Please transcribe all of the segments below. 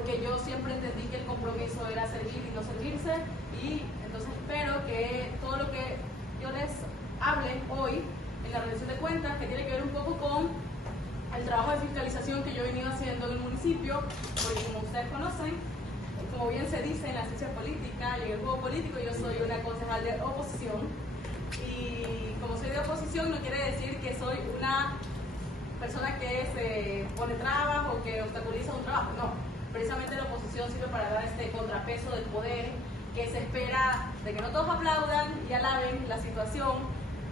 porque yo siempre entendí que el compromiso era servir y no servirse, y entonces espero que todo lo que yo les hable hoy en la rendición de cuentas, que tiene que ver un poco con el trabajo de fiscalización que yo he venido haciendo en el municipio, porque como ustedes conocen, como bien se dice en la ciencia política y en el juego político, yo soy una concejal de oposición, y como soy de oposición no quiere decir que soy una persona que se pone trabas o que obstaculiza un trabajo, no. Precisamente la oposición sirve para dar este contrapeso del poder, que se espera de que no todos aplaudan y alaben la situación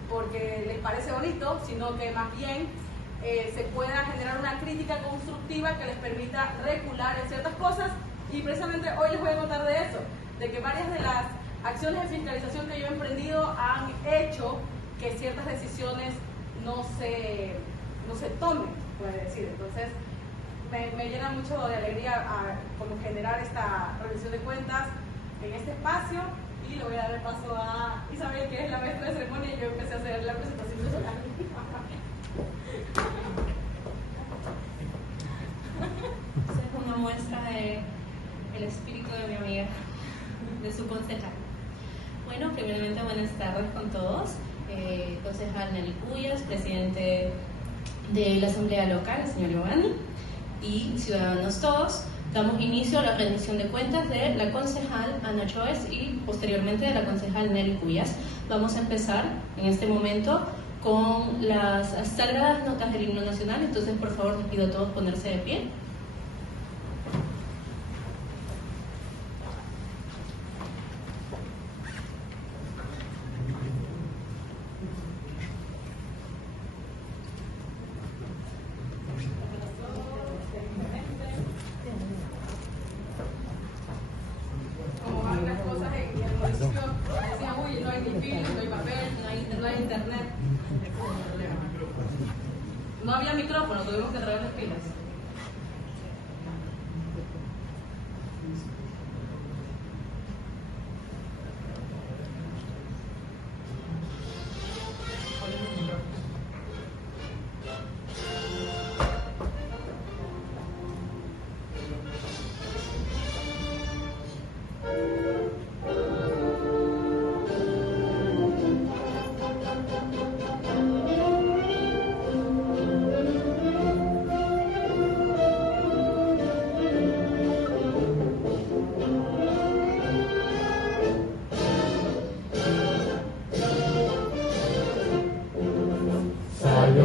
porque les parece bonito, sino que más bien se pueda generar una crítica constructiva que les permita recular en ciertas cosas. Y precisamente hoy les voy a contar de eso, de que varias de las acciones de fiscalización que yo he emprendido han hecho que ciertas decisiones no se tomen, puede decir. Entonces, me llena mucho de alegría como generar esta rendición de cuentas en este espacio, y le voy a dar el paso a Isabel, que es la maestra de ceremonia, y yo empecé a hacer la presentación personal. Es una muestra del espíritu de mi amiga, de su concejal. Bueno, primeramente buenas tardes con todos. Concejal Nelly Cuyas, presidente de la Asamblea Local, el señor Giovanni, y ciudadanos todos. Damos inicio a la rendición de cuentas de la concejal Ana Choes y posteriormente de la concejal Nelly Cuyas. Vamos a empezar en este momento con las sagradas notas del himno nacional, entonces por favor les pido a todos ponerse de pie. No había micrófono, tuvimos que traer las pilas.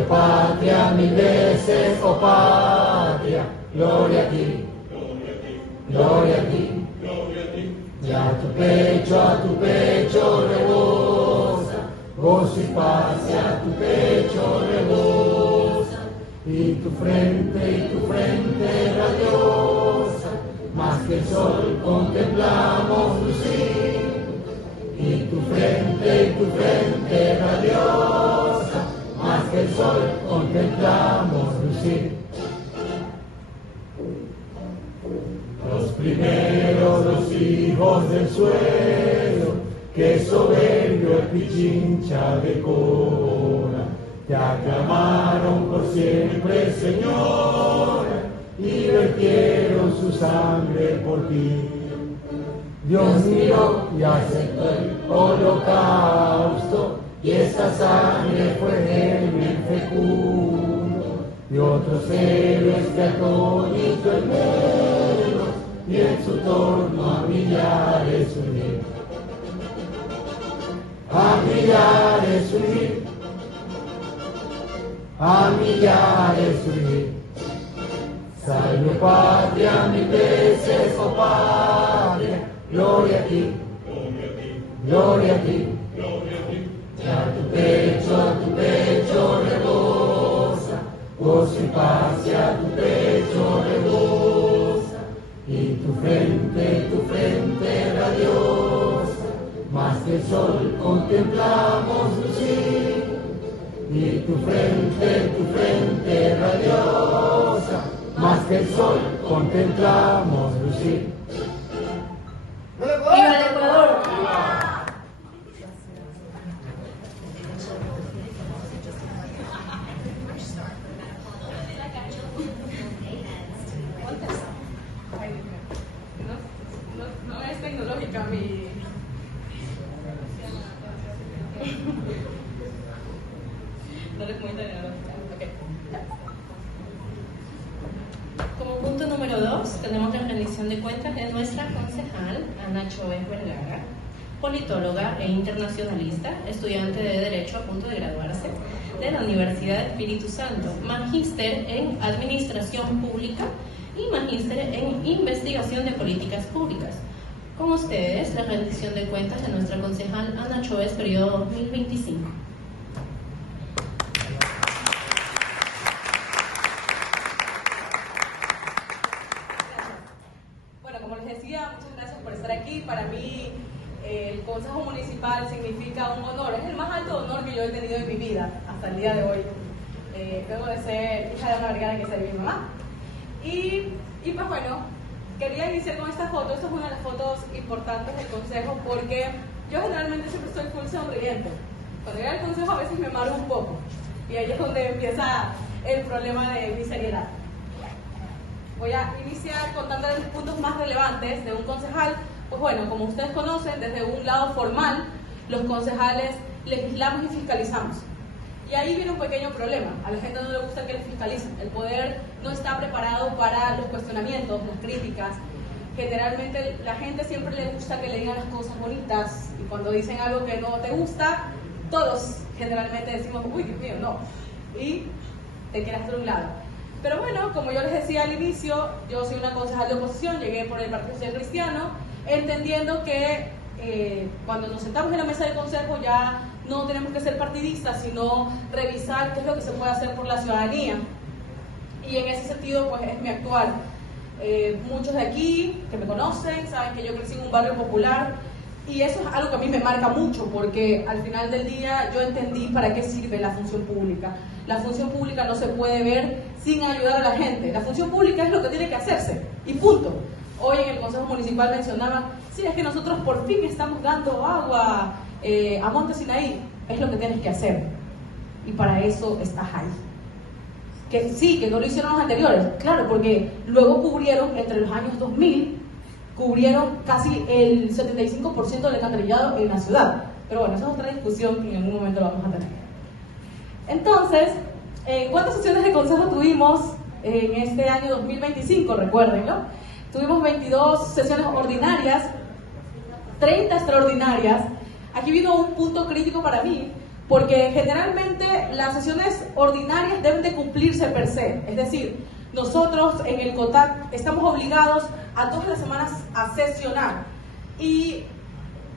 Patria, mil veces, oh patria, gloria a ti, gloria a ti, y a tu pecho rebosa, gozo y paz, y a tu pecho rebosa, y tu frente radiosa, más que el sol contemplamos lucir, y tu frente radiosa, más que el sol contemplamos lucir. Los primeros, los hijos del suelo, que soberbio el Pichincha decora, te aclamaron por siempre, Señora, y vertieron su sangre por ti. Dios miró y aceptó el holocausto, y esta sangre fue germen fecundo, y otros héroes que atónito el mundo, y en su torno a millares unir. A millares unir, a millares unir. Salve patria, mil veces, oh patria, gloria a ti, gloria a ti. Y a tu pecho rebosa, gozo y paz, y a tu pecho rebosa, y tu frente radiosa, más que el sol contemplamos lucir, y tu frente radiosa, más que el sol contemplamos lucir. ¡Viva el Ecuador! mi... No les cuento nada. Okay. Como punto número 2, tenemos la rendición de cuentas de nuestra concejal, Ana Choes Vergara, politóloga e internacionalista, estudiante de Derecho a punto de graduarse de la Universidad de Espíritu Santo, magíster en Administración Pública y magíster en Investigación de Políticas Públicas. Con ustedes, la rendición de cuentas de nuestra concejal Ana Choes, periodo 2025. Bueno, como les decía, muchas gracias por estar aquí. Para mí, el Consejo Municipal significa un honor. Es el más alto honor que yo he tenido en mi vida hasta el día de hoy. Luego de ser hija de una Vergara que ser mi mamá. Y pues bueno, quería iniciar con esta foto. Esta es una de las fotos importantes del Consejo porque yo generalmente siempre estoy full sonriente. Cuando llego al Consejo a veces me maro un poco. Y ahí es donde empieza el problema de mi seriedad. Voy a iniciar contándoles los puntos más relevantes de un concejal. Pues bueno, como ustedes conocen, desde un lado formal, los concejales legislamos y fiscalizamos. Y ahí viene un pequeño problema. A la gente no le gusta que le fiscalicen. El poder no está preparado para los cuestionamientos, las críticas. Generalmente la gente siempre le gusta que le digan las cosas bonitas. Y cuando dicen algo que no te gusta, todos generalmente decimos, uy, Dios mío, no. Y te quedas de un lado. Pero bueno, como yo les decía al inicio, yo soy una concejal de oposición, llegué por el Partido Social Cristiano, entendiendo que cuando nos sentamos en la mesa del consejo ya no tenemos que ser partidistas, sino revisar qué es lo que se puede hacer por la ciudadanía. Y en ese sentido, pues es mi actuar. Muchos de aquí que me conocen saben que yo crecí en un barrio popular y eso es algo que a mí me marca mucho porque al final del día yo entendí para qué sirve la función pública. La función pública no se puede ver sin ayudar a la gente. La función pública es lo que tiene que hacerse y punto. Hoy en el Consejo Municipal mencionaban, sí, es que nosotros por fin estamos dando agua a Monte Sinaí. Es lo que tienes que hacer y para eso estás ahí. Que sí, que no lo hicieron los anteriores, claro, porque luego cubrieron entre los años 2000, cubrieron casi el 75% del alcantarillado en la ciudad. Pero bueno, esa es otra discusión que en algún momento lo vamos a tener. Entonces, ¿cuántas sesiones de consejo tuvimos en este año 2025? Recuérdenlo. Tuvimos 22 sesiones ordinarias, 30 extraordinarias. Aquí vino un punto crítico para mí, porque generalmente las sesiones ordinarias deben de cumplirse per se. Es decir, nosotros en el COTAC estamos obligados a todas las semanas a sesionar. Y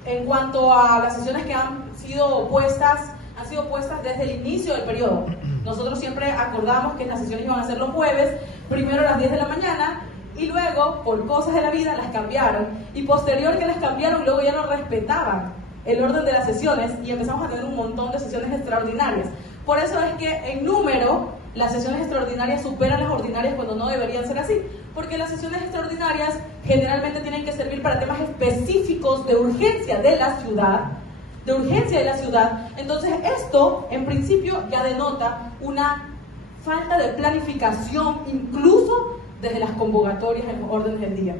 en cuanto a las sesiones que han sido puestas desde el inicio del periodo. Nosotros siempre acordamos que las sesiones iban a ser los jueves, primero a las 10 de la mañana, y luego, por cosas de la vida, las cambiaron. Y posterior que las cambiaron, luego ya no respetaban el orden de las sesiones y empezamos a tener un montón de sesiones extraordinarias. Por eso es que en número las sesiones extraordinarias superan las ordinarias cuando no deberían ser así, porque las sesiones extraordinarias generalmente tienen que servir para temas específicos de urgencia de la ciudad, entonces esto en principio ya denota una falta de planificación incluso desde las convocatorias en los órdenes del día.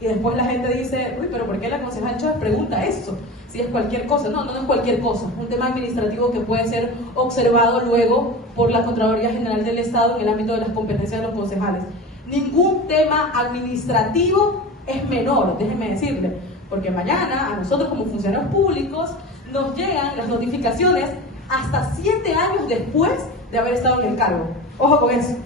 Y después la gente dice, uy, pero ¿por qué la concejal Chávez pregunta eso? Si es cualquier cosa. No, no es cualquier cosa. Un tema administrativo que puede ser observado luego por la Contraloría General del Estado en el ámbito de las competencias de los concejales. Ningún tema administrativo es menor, déjenme decirle, porque mañana a nosotros como funcionarios públicos nos llegan las notificaciones hasta 7 años después de haber estado en el cargo. Ojo con eso.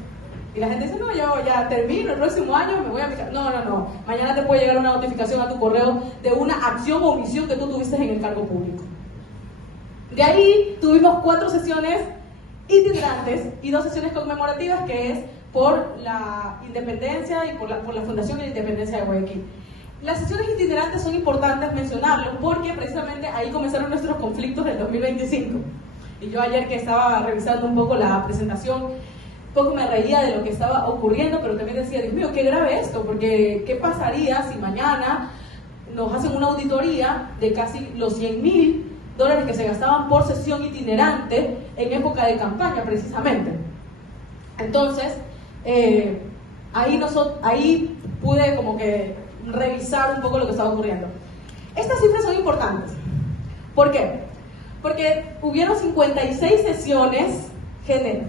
Y la gente dice, no, yo ya termino, el próximo año me voy a mi casa. No, no, no. Mañana te puede llegar una notificación a tu correo de una acción o omisión que tú tuviste en el cargo público. De ahí tuvimos 4 sesiones itinerantes y 2 sesiones conmemorativas, que es por la independencia y por la Fundación de la Independencia de Guayaquil. Las sesiones itinerantes son importantes mencionarlo porque precisamente ahí comenzaron nuestros conflictos del 2025. Y yo ayer que estaba revisando un poco la presentación, poco me reía de lo que estaba ocurriendo, pero también decía, Dios mío, qué grave esto, porque ¿qué pasaría si mañana nos hacen una auditoría de casi los $100,000 que se gastaban por sesión itinerante en época de campaña precisamente? Entonces, ahí pude como que revisar un poco lo que estaba ocurriendo. Estas cifras son importantes. ¿Por qué? Porque hubieron 56 sesiones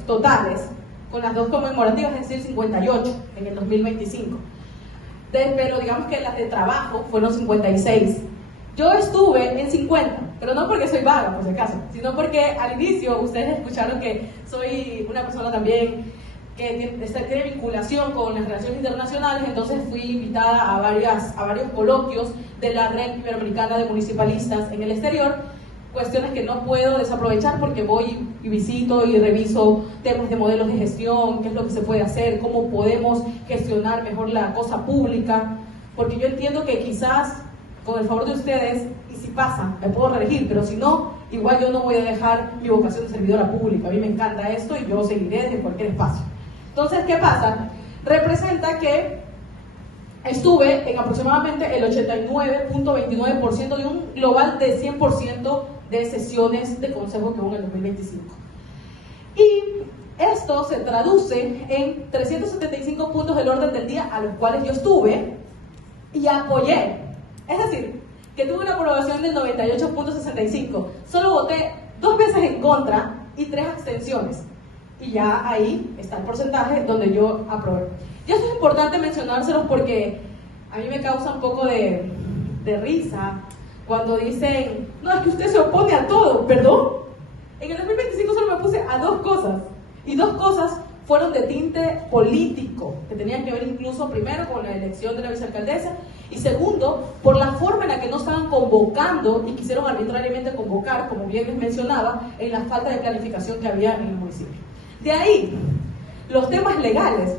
totales, con las dos conmemorativas, es decir, 58 en el 2025. Pero digamos que las de trabajo fueron 56. Yo estuve en 50, pero no porque soy vaga, por si acaso, sino porque al inicio ustedes escucharon que soy una persona también que tiene vinculación con las relaciones internacionales, entonces fui invitada a varios coloquios de la Red Iberoamericana de Municipalistas en el exterior, cuestiones que no puedo desaprovechar porque voy y visito y reviso temas de modelos de gestión, qué es lo que se puede hacer, cómo podemos gestionar mejor la cosa pública, porque yo entiendo que quizás con el favor de ustedes, y si pasa, me puedo reelegir, pero si no, igual yo no voy a dejar mi vocación de servidora pública. A mí me encanta esto y yo seguiré desde cualquier espacio. Entonces, ¿qué pasa? Representa que estuve en aproximadamente el 89.29% de un global de 100% de sesiones de consejo que hubo en el 2025. Y esto se traduce en 375 puntos del orden del día a los cuales yo estuve y apoyé. Es decir, que tuve una aprobación del 98.65. Solo voté 2 veces en contra y 3 abstenciones. Y ya ahí está el porcentaje donde yo aprobé. Y esto es importante mencionárselos porque a mí me causa un poco de risa cuando dicen, no, es que usted se opone a todo. ¿Perdón? En el 2025 solo me puse a 2 cosas. Y 2 cosas fueron de tinte político, que tenían que ver incluso primero con la elección de la vicealcaldesa y segundo, por la forma en la que no estaban convocando y quisieron arbitrariamente convocar, como bien les mencionaba, en la falta de planificación que había en el municipio. De ahí, los temas legales.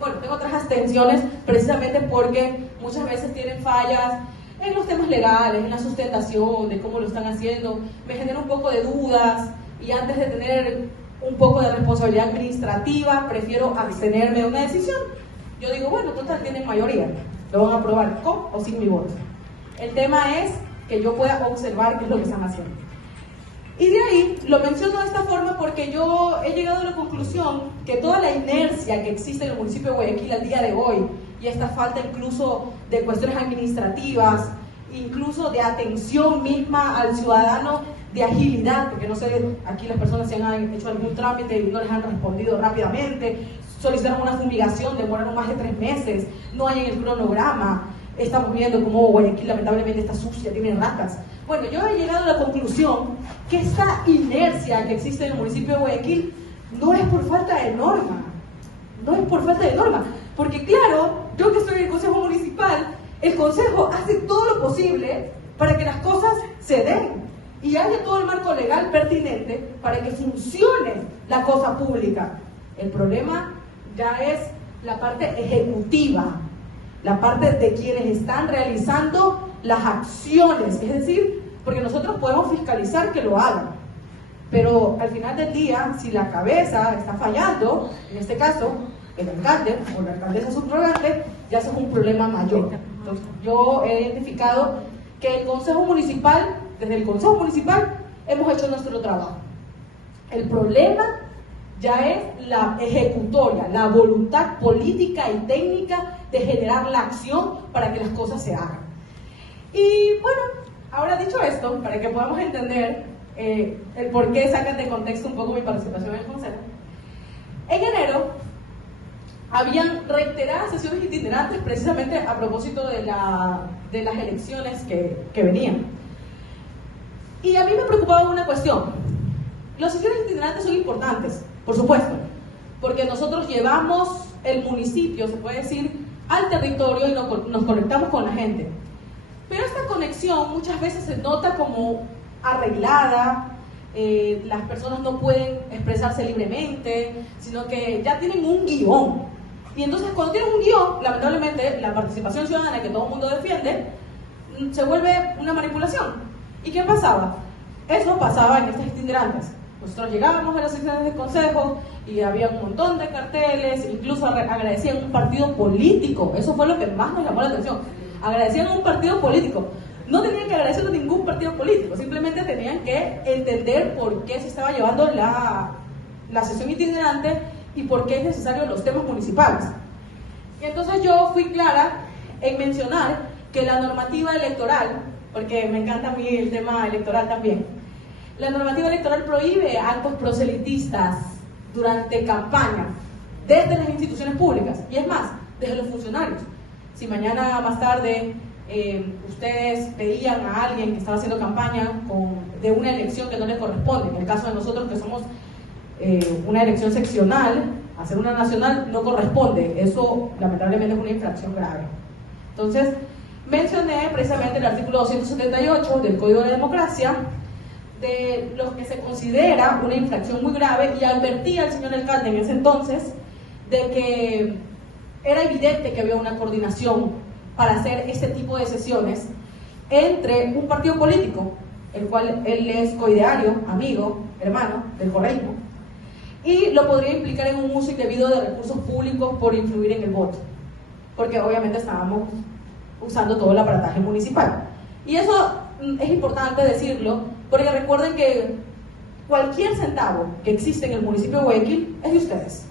Bueno, tengo otras abstenciones precisamente porque muchas veces tienen fallas en los temas legales, en la sustentación, de cómo lo están haciendo. Me genera un poco de dudas y antes de tener un poco de responsabilidad administrativa, prefiero abstenerme de una decisión. Yo digo, bueno, total, tienen mayoría, lo van a aprobar con o sin mi voto. El tema es que yo pueda observar qué es lo que están haciendo. Y de ahí lo menciono de esta forma porque yo he llegado a la conclusión que toda la inercia que existe en el municipio de Guayaquil al día de hoy, y esta falta incluso de cuestiones administrativas, incluso de atención misma al ciudadano, de agilidad, porque no sé, aquí las personas se han hecho algún trámite y no les han respondido rápidamente, solicitaron una fumigación, demoraron más de 3 meses, no hay en el cronograma, estamos viendo cómo Guayaquil lamentablemente está sucia, tiene ratas. Bueno, yo he llegado a la conclusión que esta inercia que existe en el municipio de Guayaquil no es por falta de norma, no es por falta de norma, porque claro, yo que estoy en el Consejo Municipal, el Consejo hace todo lo posible para que las cosas se den y haya todo el marco legal pertinente para que funcione la cosa pública. El problema ya es la parte ejecutiva, la parte de quienes están realizando las acciones, es decir, porque nosotros podemos fiscalizar que lo hagan, pero al final del día, si la cabeza está fallando, en este caso, el alcalde o la alcaldesa subrogante, ya eso es un problema mayor. Entonces, yo he identificado que el Consejo Municipal, desde el Consejo Municipal, hemos hecho nuestro trabajo. El problema ya es la ejecutoria, la voluntad política y técnica de generar la acción para que las cosas se hagan. Y bueno, ahora dicho esto, para que podamos entender el por qué sacan de contexto un poco mi participación en el Consejo, en enero habían reiteradas sesiones itinerantes precisamente a propósito de las elecciones que venían. Y a mí me preocupaba una cuestión. Las sesiones itinerantes son importantes, por supuesto, porque nosotros llevamos el municipio, se puede decir, al territorio y nos conectamos con la gente. Pero esta conexión muchas veces se nota como arreglada, las personas no pueden expresarse libremente, sino que ya tienen un guión. Y entonces cuando tienen un guión, lamentablemente la participación ciudadana que todo el mundo defiende, se vuelve una manipulación. ¿Y qué pasaba? Eso pasaba en estas itinerantes. Nosotros llegábamos a las sesiones del consejo y había un montón de carteles, incluso agradecían un partido político. Eso fue lo que más nos llamó la atención. Agradecían a un partido político. No tenían que agradecer a ningún partido político, simplemente tenían que entender por qué se estaba llevando la sesión itinerante y por qué es necesario los temas municipales. Y entonces yo fui clara en mencionar que la normativa electoral porque me encanta a mí el tema electoral también. La normativa electoral prohíbe actos proselitistas durante campaña desde las instituciones públicas, y es más, desde los funcionarios. Si mañana más tarde ustedes veían a alguien que estaba haciendo campaña de una elección que no le corresponde, en el caso de nosotros que somos una elección seccional, hacer una nacional no corresponde, eso lamentablemente es una infracción grave. Entonces, mencioné precisamente el artículo 278 del Código de Democracia, de lo que se considera una infracción muy grave, y advertí al señor alcalde en ese entonces de que era evidente que había una coordinación para hacer este tipo de sesiones entre un partido político, el cual él es coideario, amigo, hermano del correísmo, y lo podría implicar en un uso indebido de recursos públicos por influir en el voto, porque obviamente estábamos usando todo el aparataje municipal. Y eso es importante decirlo, porque recuerden que cualquier centavo que existe en el municipio de Guayaquil es de ustedes.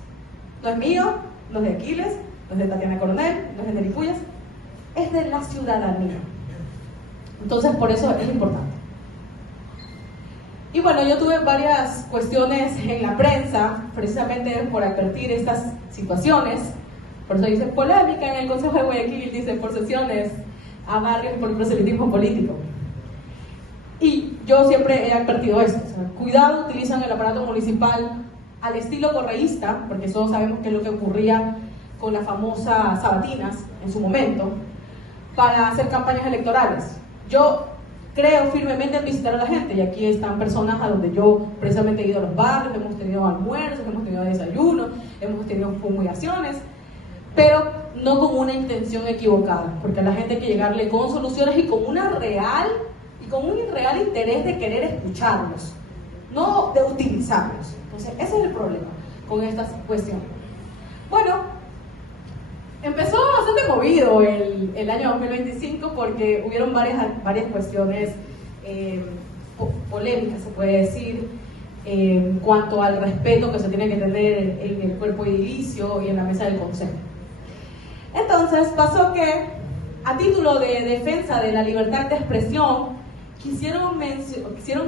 No es mío, no es de Aquiles, no es de Tatiana Coronel, no es de Nelly Puyas, es de la ciudadanía. Entonces, por eso es importante. Y bueno, yo tuve varias cuestiones en la prensa, precisamente por advertir estas situaciones. Por eso dice polémica en el Consejo de Guayaquil, dice por sesiones a barrios por proselitismo político. Y yo siempre he advertido esto, o sea, cuidado, utilizan el aparato municipal al estilo correísta, porque todos sabemos qué es lo que ocurría con las famosas sabatinas en su momento, para hacer campañas electorales. Yo creo firmemente en visitar a la gente, y aquí están personas a donde yo precisamente he ido a los barrios, hemos tenido almuerzos, hemos tenido desayunos, hemos tenido fumigaciones, pero no con una intención equivocada, porque a la gente hay que llegarle con soluciones y con un real interés de querer escucharlos, no de utilizarlos. Entonces, ese es el problema con estas cuestiones. Bueno, empezó bastante movido el año 2025 porque hubieron varias cuestiones polémicas, se puede decir, en cuanto al respeto que se tiene que tener en el cuerpo edilicio y en la mesa del consejo. Entonces pasó que, a título de defensa de la libertad de expresión, quisieron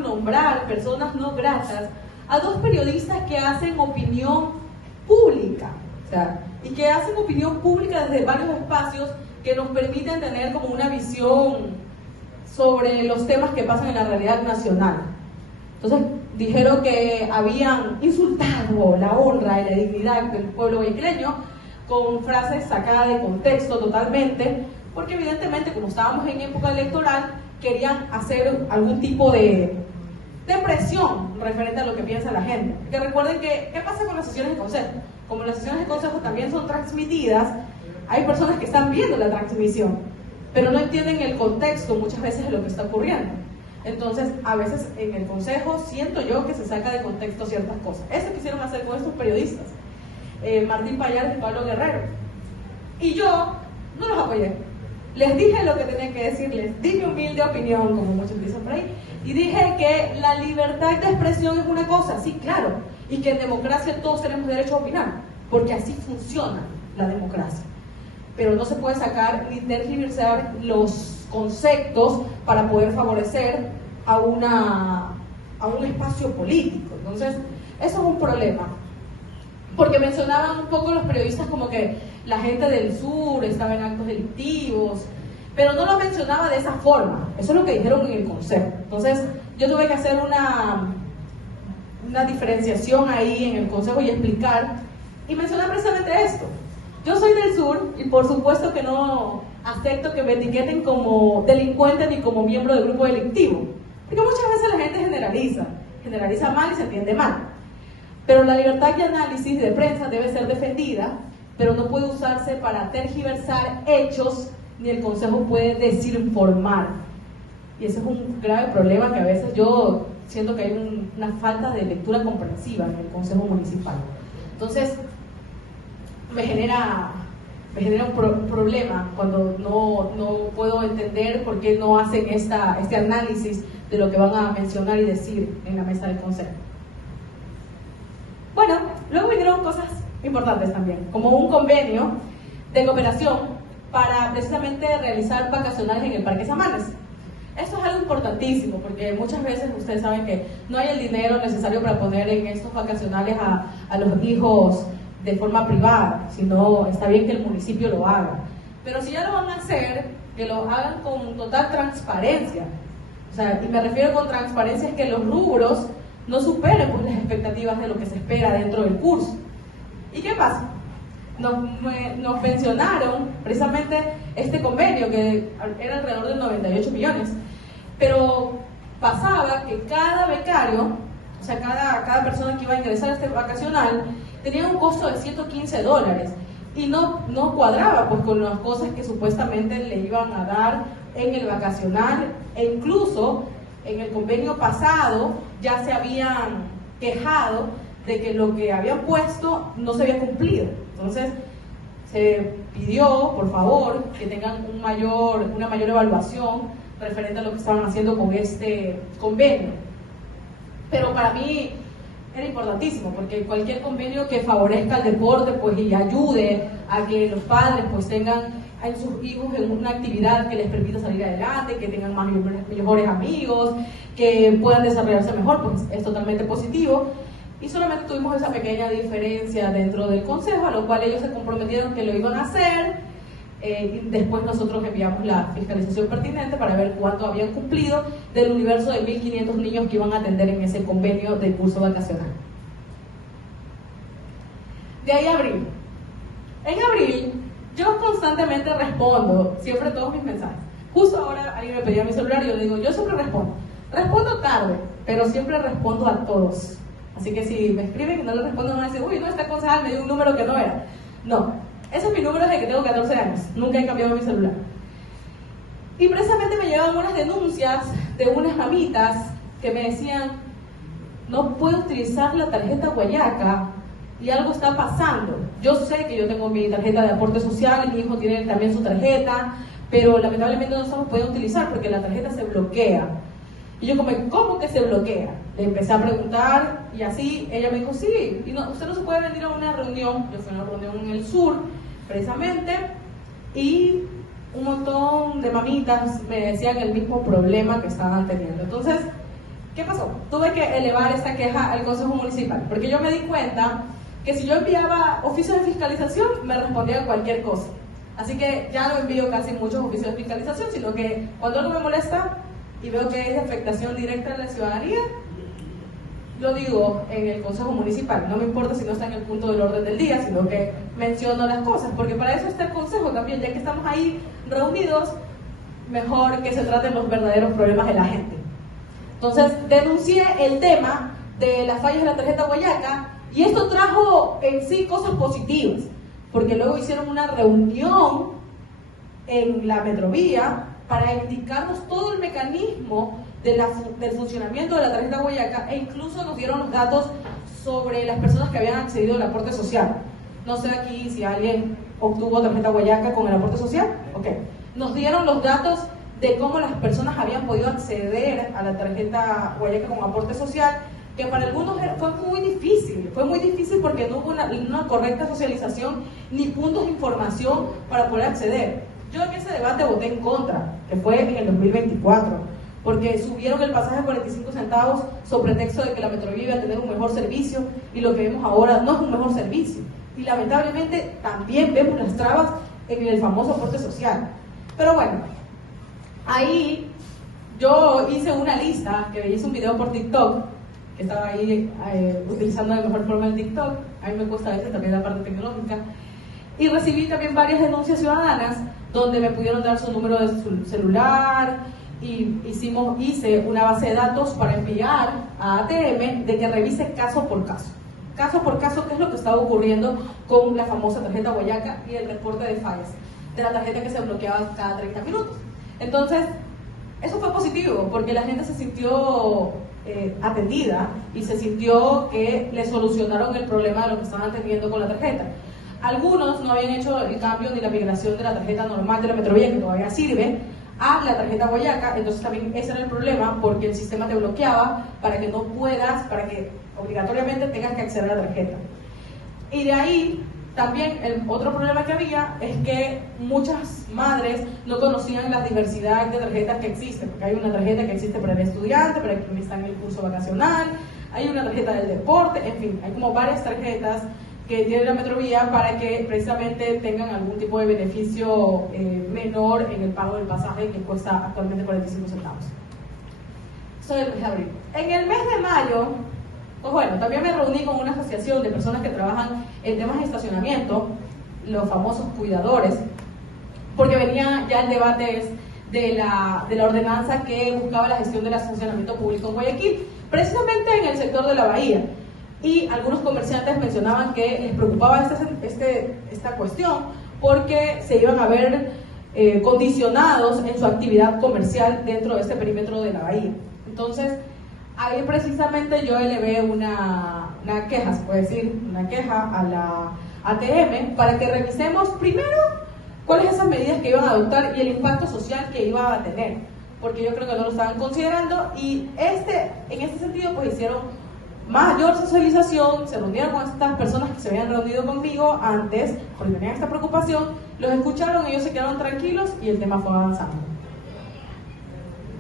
nombrar personas no gratas a dos periodistas que hacen opinión pública, o sea, y que hacen opinión pública desde varios espacios que nos permiten tener como una visión sobre los temas que pasan en la realidad nacional. Entonces dijeron que habían insultado la honra y la dignidad del pueblo guayaquileño con frases sacadas de contexto totalmente, porque evidentemente como estábamos en época electoral querían hacer algún tipo de presión referente a lo que piensa la gente. Que recuerden que, ¿qué pasa con las sesiones de consejo? Como las sesiones de consejo también son transmitidas, hay personas que están viendo la transmisión, pero no entienden el contexto muchas veces de lo que está ocurriendo. Entonces, a veces en el consejo siento yo que se saca de contexto ciertas cosas. Eso quisieron hacer con estos periodistas, Martín Payares y Pablo Guerrero. Y yo no los apoyé. Les dije lo que tenía que decirles, di mi humilde opinión, como muchos dicen por ahí, y dije que la libertad de expresión es una cosa, sí, claro, y que en democracia todos tenemos derecho a opinar, porque así funciona la democracia. Pero no se puede sacar ni tergiversar los conceptos para poder favorecer a un espacio político. Entonces, eso es un problema. Porque mencionaban un poco los periodistas como que la gente del sur estaba en actos delictivos, pero no lo mencionaba de esa forma. Eso es lo que dijeron en el consejo. Entonces, yo tuve que hacer una diferenciación ahí en el consejo y explicar, y mencionar precisamente esto. Yo soy del sur y por supuesto que no acepto que me etiqueten como delincuente ni como miembro del grupo delictivo, porque muchas veces la gente generaliza mal y se entiende mal. Pero la libertad de análisis de prensa debe ser defendida, pero no puede usarse para tergiversar hechos, ni el consejo puede desinformar. Y ese es un grave problema que a veces yo siento que hay una falta de lectura comprensiva en el consejo municipal. Entonces, me genera un problema cuando no puedo entender por qué no hacen este análisis de lo que van a mencionar y decir en la mesa del consejo. Bueno, luego vinieron cosas importantes también, como un convenio de cooperación para precisamente realizar vacacionales en el Parque Samanes. Esto es algo importantísimo, porque muchas veces ustedes saben que no hay el dinero necesario para poner en estos vacacionales a los hijos de forma privada, sino está bien que el municipio lo haga. Pero si ya lo van a hacer, que lo hagan con total transparencia. O sea, y me refiero con transparencia es que los rubros no superen pues, las expectativas de lo que se espera dentro del curso. ¿Y qué pasa? Nos mencionaron precisamente este convenio que era alrededor de 98 millones, pero pasaba que cada becario, o sea, cada persona que iba a ingresar a este vacacional tenía un costo de $115 y no cuadraba pues con las cosas que supuestamente le iban a dar en el vacacional, e incluso en el convenio pasado ya se habían quejado de que lo que habían puesto no se había cumplido. Entonces se pidió, por favor, que tengan una mayor evaluación referente a lo que estaban haciendo con este convenio. Pero para mí era importantísimo, porque cualquier convenio que favorezca el deporte pues, y ayude a que los padres pues, tengan a sus hijos en una actividad que les permita salir adelante, que tengan mejores amigos, que puedan desarrollarse mejor, pues es totalmente positivo. Y solamente tuvimos esa pequeña diferencia dentro del consejo, a lo cual ellos se comprometieron que lo iban a hacer. Y después nosotros enviamos la fiscalización pertinente para ver cuánto habían cumplido del universo de 1.500 niños que iban a atender en ese convenio de curso vacacional. De ahí a abril. En abril, yo constantemente respondo siempre todos mis mensajes. Justo ahora alguien me pedía mi celular y yo le digo, yo siempre respondo. Respondo tarde, pero siempre respondo a todos. Así que si me escriben y no les respondo, no van a decir, uy, no, esta concejal me dio un número que no era. No, ese es mi número desde que tengo 14 años. Nunca he cambiado mi celular. Y precisamente me llegaban unas denuncias de unas mamitas que me decían, no puedo utilizar la tarjeta Guayaca y algo está pasando. Yo sé que yo tengo mi tarjeta de aporte social, mi hijo tiene también su tarjeta, pero lamentablemente no estamos pudiendo utilizar porque la tarjeta se bloquea. Y yo como, ¿cómo que se bloquea? Le empecé a preguntar y así ella me dijo, sí, y no, usted no se puede venir a una reunión. Yo fui a una reunión en el sur, precisamente, y un montón de mamitas me decían el mismo problema que estaban teniendo. Entonces, ¿qué pasó? Tuve que elevar esta queja al Consejo Municipal, porque yo me di cuenta que si yo enviaba oficios de fiscalización, me respondían cualquier cosa. Así que ya no envío casi muchos oficios de fiscalización, sino que cuando algo me molesta y veo que es de afectación directa a la ciudadanía, lo digo en el Consejo Municipal. No me importa si no está en el punto del orden del día, sino que menciono las cosas, porque para eso está el Consejo también, ya que estamos ahí reunidos, mejor que se traten los verdaderos problemas de la gente. Entonces, denuncié el tema de las fallas de la tarjeta Guayaca, y esto trajo en sí cosas positivas, porque luego hicieron una reunión en la Metrovía para indicarnos todo el mecanismo del funcionamiento de la tarjeta Guayaca, e incluso nos dieron los datos sobre las personas que habían accedido al aporte social. No sé aquí si alguien obtuvo tarjeta Guayaca con el aporte social. Ok. Nos dieron los datos de cómo las personas habían podido acceder a la tarjeta Guayaca con aporte social, que para algunos fue muy difícil porque no hubo una correcta socialización ni puntos de información para poder acceder. Yo en ese debate voté en contra, que fue en el 2024, porque subieron el pasaje a 45 centavos sobre pretexto de que la Metrovía iba a tener un mejor servicio, y lo que vemos ahora no es un mejor servicio. Y lamentablemente también vemos las trabas en el famoso aporte social. Pero bueno, ahí yo hice una lista, que hice un video por TikTok, que estaba ahí utilizando de mejor forma el TikTok. A mí me cuesta a veces también la parte tecnológica. Y recibí también varias denuncias ciudadanas donde me pudieron dar su número de su celular, y hice una base de datos para enviar a ATM de que revise caso por caso. Caso por caso, qué es lo que estaba ocurriendo con la famosa tarjeta Guayaca y el reporte de fallas de la tarjeta que se bloqueaba cada 30 minutos. Entonces, eso fue positivo porque la gente se sintió atendida y se sintió que le solucionaron el problema de lo que estaban teniendo con la tarjeta. Algunos no habían hecho el cambio ni la migración de la tarjeta normal de la Metrovía, que todavía sirve, a la tarjeta Guayaca. Entonces también ese era el problema, porque el sistema te bloqueaba para que obligatoriamente tengas que acceder a la tarjeta. Y de ahí También otro problema que había es que muchas madres no conocían la diversidad de tarjetas que existen, porque hay una tarjeta que existe para el estudiante, para quien está en el curso vacacional, hay una tarjeta del deporte, en fin, hay como varias tarjetas que tiene la Metrovía para que precisamente tengan algún tipo de beneficio menor en el pago del pasaje, que cuesta actualmente 45 centavos. Eso es el mes de abril. En el mes de mayo, pues bueno, también me reuní con una asociación de personas que trabajan en temas de estacionamiento, los famosos cuidadores, porque venía ya el debate de la ordenanza que buscaba la gestión del estacionamiento público en Guayaquil, precisamente en el sector de la bahía. Y algunos comerciantes mencionaban que les preocupaba esta cuestión porque se iban a ver condicionados en su actividad comercial dentro de este perímetro de la bahía. Entonces, ahí precisamente yo elevé una queja, se puede decir, una queja a la ATM para que revisemos primero cuáles esas medidas que iban a adoptar y el impacto social que iba a tener, porque yo creo que no lo estaban considerando y en este sentido pues hicieron mayor socialización, se reunieron con estas personas que se habían reunido conmigo antes, porque tenían esta preocupación, los escucharon, ellos se quedaron tranquilos y el tema fue avanzando.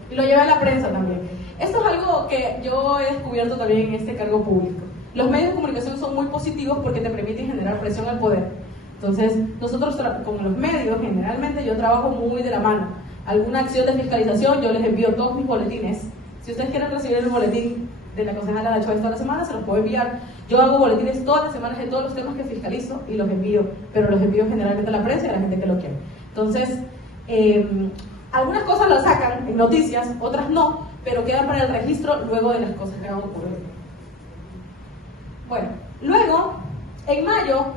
Y lo llevé a la prensa también. Esto es algo que yo he descubierto también en este cargo público. Los medios de comunicación son muy positivos porque te permiten generar presión al poder. Entonces, nosotros con los medios, generalmente yo trabajo muy de la mano. Alguna acción de fiscalización, yo les envío todos mis boletines. Si ustedes quieren recibir el boletín de la concejala Nacho toda la semana, se los puedo enviar. Yo hago boletines todas las semanas de todos los temas que fiscalizo y los envío, pero los envío generalmente a la prensa y a la gente que lo quiere. Entonces, algunas cosas las sacan en noticias, otras no, pero quedan para el registro luego de las cosas que han ocurrido. Bueno, luego, en mayo,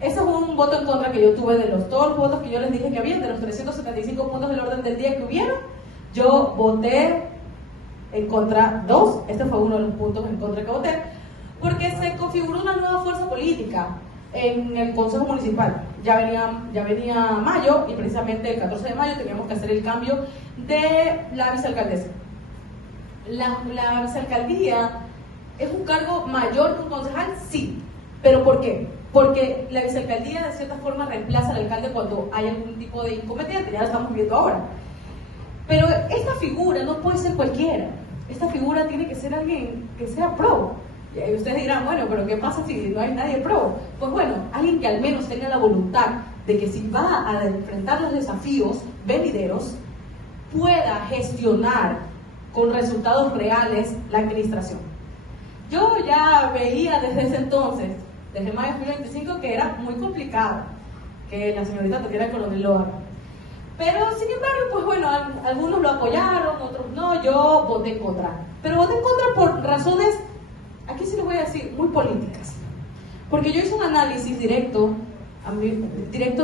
ese es un voto en contra que yo tuve de todos los votos que yo les dije que había, de los 375 puntos del orden del día que hubieron, yo voté en contra 2, este fue uno de los puntos en contra que voté, porque se configuró una nueva fuerza política en el Consejo Municipal. Ya venía mayo y precisamente el 14 de mayo teníamos que hacer el cambio de la vicealcaldesa. La vicealcaldía es un cargo mayor que un concejal, sí, pero ¿por qué? Porque la vicealcaldía de cierta forma reemplaza al alcalde cuando hay algún tipo de inconveniente, ya lo estamos viendo ahora. Pero esta figura no puede ser cualquiera, esta figura tiene que ser alguien que sea pro. Y ahí ustedes dirán, bueno, pero ¿qué pasa si no hay nadie pro? Pues bueno, alguien que al menos tenga la voluntad de que si va a enfrentar los desafíos venideros, pueda gestionar con resultados reales la administración. Yo ya veía desde ese entonces, desde mayo de 2025, que era muy complicado que la señorita tuviera el coronel lo haga. Pero sin embargo, pues bueno, algunos lo apoyaron, otros no, yo voté en contra. Pero voté en contra por razones, aquí sí les voy a decir, muy políticas. Porque yo hice un análisis directo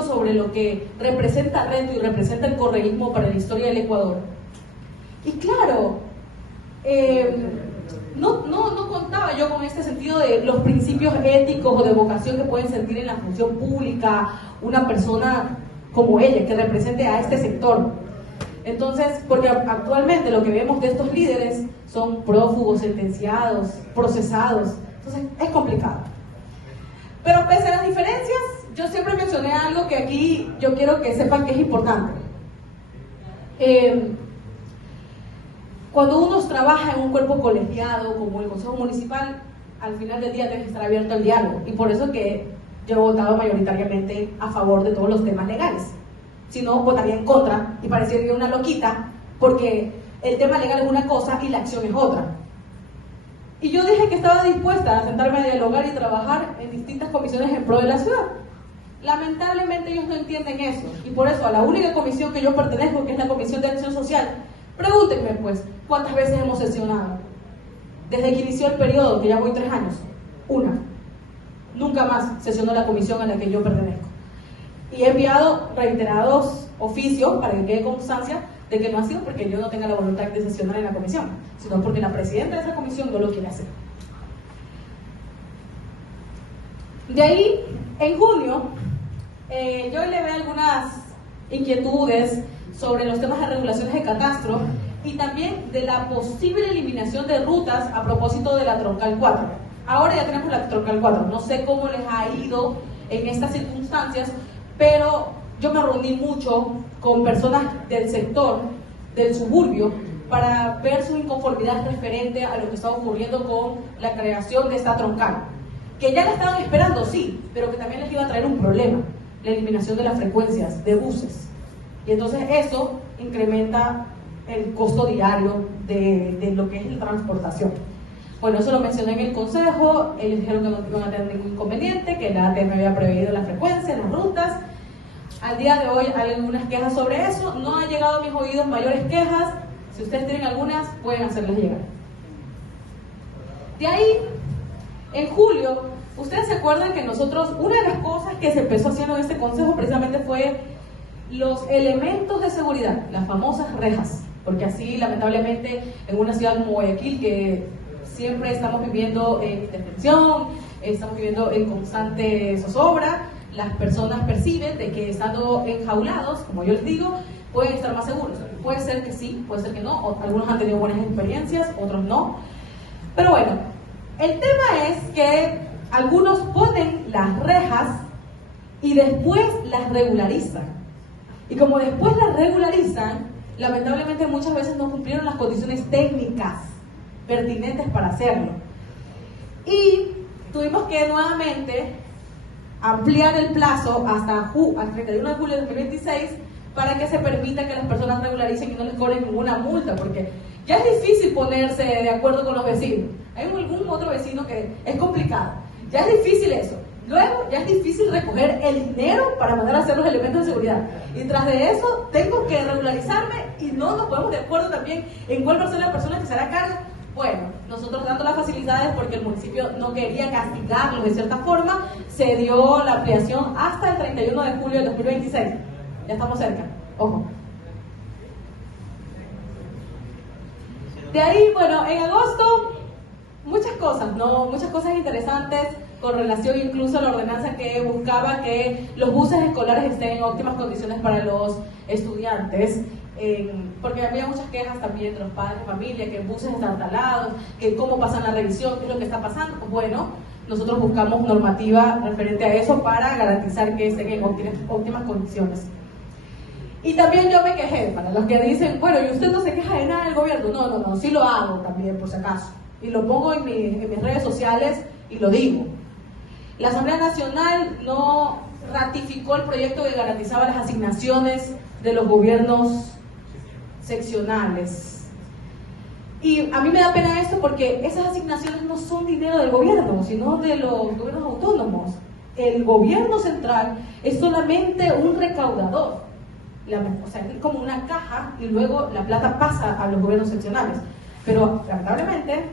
sobre lo que representa Reto y representa el correísmo para la historia del Ecuador. Y claro, no contaba yo con este sentido de los principios éticos o de vocación que pueden sentir en la función pública una persona como ella, que represente a este sector. Entonces, porque actualmente lo que vemos de estos líderes son prófugos, sentenciados, procesados, entonces es complicado. Pero pese a las diferencias, yo siempre mencioné algo que aquí yo quiero que sepan que es importante. Cuando uno trabaja en un cuerpo colegiado como el Consejo Municipal, al final del día debe estar abierto al diálogo, y por eso que yo he votado mayoritariamente a favor de todos los temas legales. Si no, votaría en contra y parecería una loquita, porque el tema legal es una cosa y la acción es otra. Y yo dije que estaba dispuesta a sentarme a dialogar y trabajar en distintas comisiones en pro de la ciudad. Lamentablemente ellos no entienden eso, y por eso a la única comisión que yo pertenezco, que es la Comisión de Acción Social, pregúntenme pues, ¿cuántas veces hemos sesionado? Desde que inició el periodo, que ya voy 3 años, una. Nunca más sesionó la comisión a la que yo pertenezco. Y he enviado reiterados oficios para que quede constancia de que no ha sido porque yo no tenga la voluntad de sesionar en la comisión, sino porque la presidenta de esa comisión no lo quiere hacer. De ahí, en junio, yo elevé algunas inquietudes sobre los temas de regulaciones de catastro y también de la posible eliminación de rutas a propósito de la Troncal 4. Ahora ya tenemos la Troncal 4, no sé cómo les ha ido en estas circunstancias, pero yo me reuní mucho con personas del sector, del suburbio, para ver su inconformidad referente a lo que estaba ocurriendo con la creación de esta troncal, que ya la estaban esperando, sí, pero que también les iba a traer un problema, la eliminación de las frecuencias de buses. Y entonces eso incrementa el costo diario de lo que es la transportación. Bueno, eso lo mencioné en el consejo, ellos dijeron que no iban a tener ningún inconveniente, que la ATM había previsto la frecuencia, las rutas. Al día de hoy hay algunas quejas sobre eso, no han llegado a mis oídos mayores quejas. Si ustedes tienen algunas, pueden hacerlas llegar. De ahí, en julio, ustedes se acuerdan que nosotros, una de las cosas que se empezó haciendo en este consejo precisamente fue los elementos de seguridad, las famosas rejas, porque así lamentablemente en una ciudad como Guayaquil, que siempre estamos viviendo en intervención, estamos viviendo en constante zozobra, las personas perciben de que estando enjaulados, como yo les digo, pueden estar más seguros. Puede ser que sí, puede ser que no, algunos han tenido buenas experiencias, otros no. Pero bueno, el tema es que algunos ponen las rejas y después las regularizan. Y como después las regularizan, lamentablemente muchas veces no cumplieron las condiciones técnicas pertinentes para hacerlo. Y tuvimos que nuevamente ampliar el plazo hasta el 31 de julio de 2026 para que se permita que las personas regularicen y no les cobren ninguna multa, porque ya es difícil ponerse de acuerdo con los vecinos. Hay algún otro vecino que es complicado. Ya es difícil eso. Luego ya es difícil recoger el dinero para mandar a hacer los elementos de seguridad. Y tras de eso tengo que regularizarme y no nos ponemos de acuerdo también en cuál va a ser la persona que será a cargo. Bueno, nosotros dando las facilidades porque el municipio no quería castigarlos de cierta forma, se dio la ampliación hasta el 31 de julio del 2026. Ya estamos cerca, ojo. De ahí, bueno, en agosto, muchas cosas, ¿no? Muchas cosas interesantes con relación incluso a la ordenanza que buscaba que los buses escolares estén en óptimas condiciones para los estudiantes. Porque había muchas quejas también de los padres de familia, que buses están talados, que cómo pasan la revisión, qué es lo que está pasando. Pues bueno, nosotros buscamos normativa referente a eso para garantizar que estén en óptimas condiciones. Y también yo me quejé, para los que dicen, bueno, y usted no se queja de nada del gobierno. No, sí lo hago también, por si acaso. Y lo pongo en mis redes sociales y lo digo. La Asamblea Nacional no ratificó el proyecto que garantizaba las asignaciones de los gobiernos seccionales. Y a mí me da pena esto porque esas asignaciones no son dinero del gobierno, sino de los gobiernos autónomos. El gobierno central es solamente un recaudador. O sea, es como una caja y luego la plata pasa a los gobiernos seccionales. Pero lamentablemente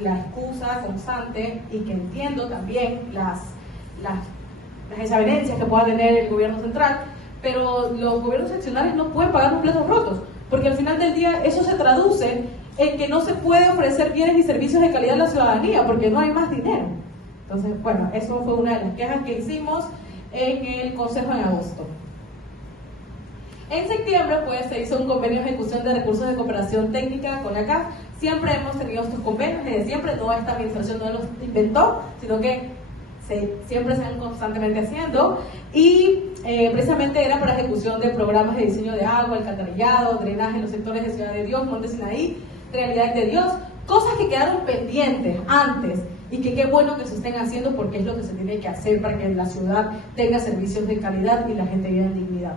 la excusa constante, y que entiendo también las desavenencias que pueda tener el gobierno central, pero los gobiernos seccionales no pueden pagar los platos rotos, porque al final del día eso se traduce en que no se puede ofrecer bienes y servicios de calidad a la ciudadanía, porque no hay más dinero. Entonces, bueno, eso fue una de las quejas que hicimos en el consejo en agosto. En septiembre, pues, se hizo un convenio de ejecución de recursos de cooperación técnica con ACAF. Siempre hemos tenido estos convenios, desde siempre, no esta administración no los inventó, sino que siempre se van constantemente haciendo, y precisamente era para ejecución de programas de diseño de agua, alcantarillado, drenaje en los sectores de Ciudad de Dios, Monte Sinaí, Realidad de Dios, cosas que quedaron pendientes antes y que qué bueno que se estén haciendo porque es lo que se tiene que hacer para que la ciudad tenga servicios de calidad y la gente viva en dignidad.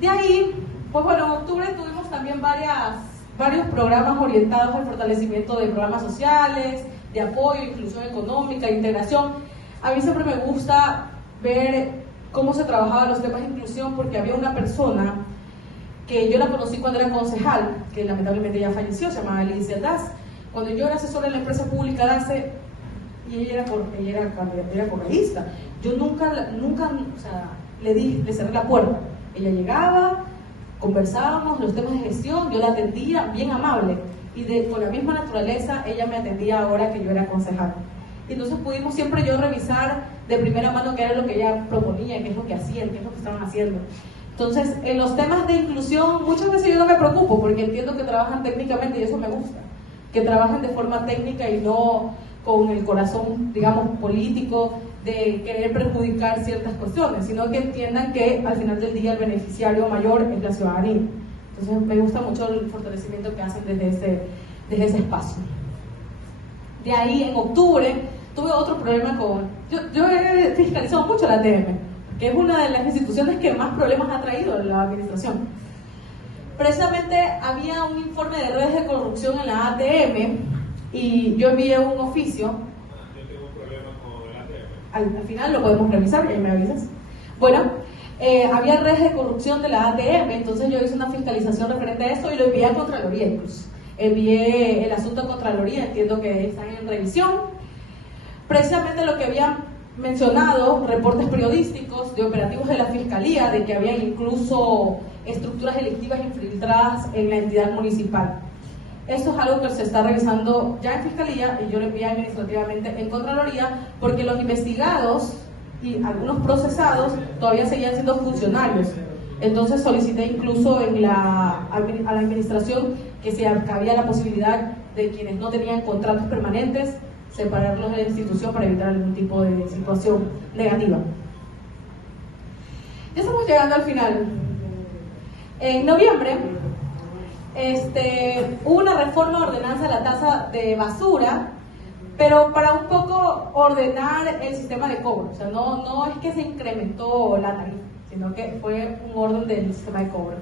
De ahí, pues bueno, en octubre tuvimos también varios programas orientados al fortalecimiento de programas sociales, de apoyo, inclusión económica, integración. A mí siempre me gusta ver cómo se trabajaban los temas de inclusión, porque había una persona que yo la conocí cuando era concejal, que lamentablemente ya falleció, se llamaba Alicia Das. Cuando yo era asesora de la empresa pública DACE, y ella era correísta, yo nunca, o sea, le cerré la puerta. Ella llegaba, conversábamos los temas de gestión, yo la atendía, bien amable, y con la misma naturaleza ella me atendía ahora que yo era concejal. Y entonces pudimos siempre yo revisar de primera mano qué era lo que ella proponía, qué es lo que hacían, qué es lo que estaban haciendo. Entonces, en los temas de inclusión, muchas veces yo no me preocupo porque entiendo que trabajan técnicamente y eso me gusta, que trabajen de forma técnica y no con el corazón, digamos, político, de querer perjudicar ciertas cuestiones, sino que entiendan que al final del día el beneficiario mayor es la ciudadanía. Entonces me gusta mucho el fortalecimiento que hacen desde ese espacio. De ahí, en octubre, tuve otro problema yo he fiscalizado mucho la ATM, que es una de las instituciones que más problemas ha traído en la administración. Precisamente había un informe de redes de corrupción en la ATM y yo envié un oficio. Yo tengo un problema con el ATM. Al final lo podemos revisar, y ahí me avisas. Bueno, había redes de corrupción de la ATM, entonces yo hice una fiscalización referente a eso y lo envié a Contraloría incluso. Envié el asunto a Contraloría, entiendo que están en revisión. Precisamente lo que habían mencionado, reportes periodísticos de operativos de la Fiscalía, de que había incluso estructuras delictivas infiltradas en la entidad municipal. Esto es algo que se está revisando ya en Fiscalía y yo lo envié administrativamente en Contraloría, porque los investigados y algunos procesados todavía seguían siendo funcionarios. Entonces solicité incluso a la administración que se había la posibilidad de quienes no tenían contratos permanentes separarlos de la institución para evitar algún tipo de situación negativa. Ya estamos llegando al final. En noviembre hubo una reforma de ordenanza de la tasa de basura, pero para un poco ordenar el sistema de cobro. O sea, no es que se incrementó la tarifa, sino que fue un orden del sistema de cobro.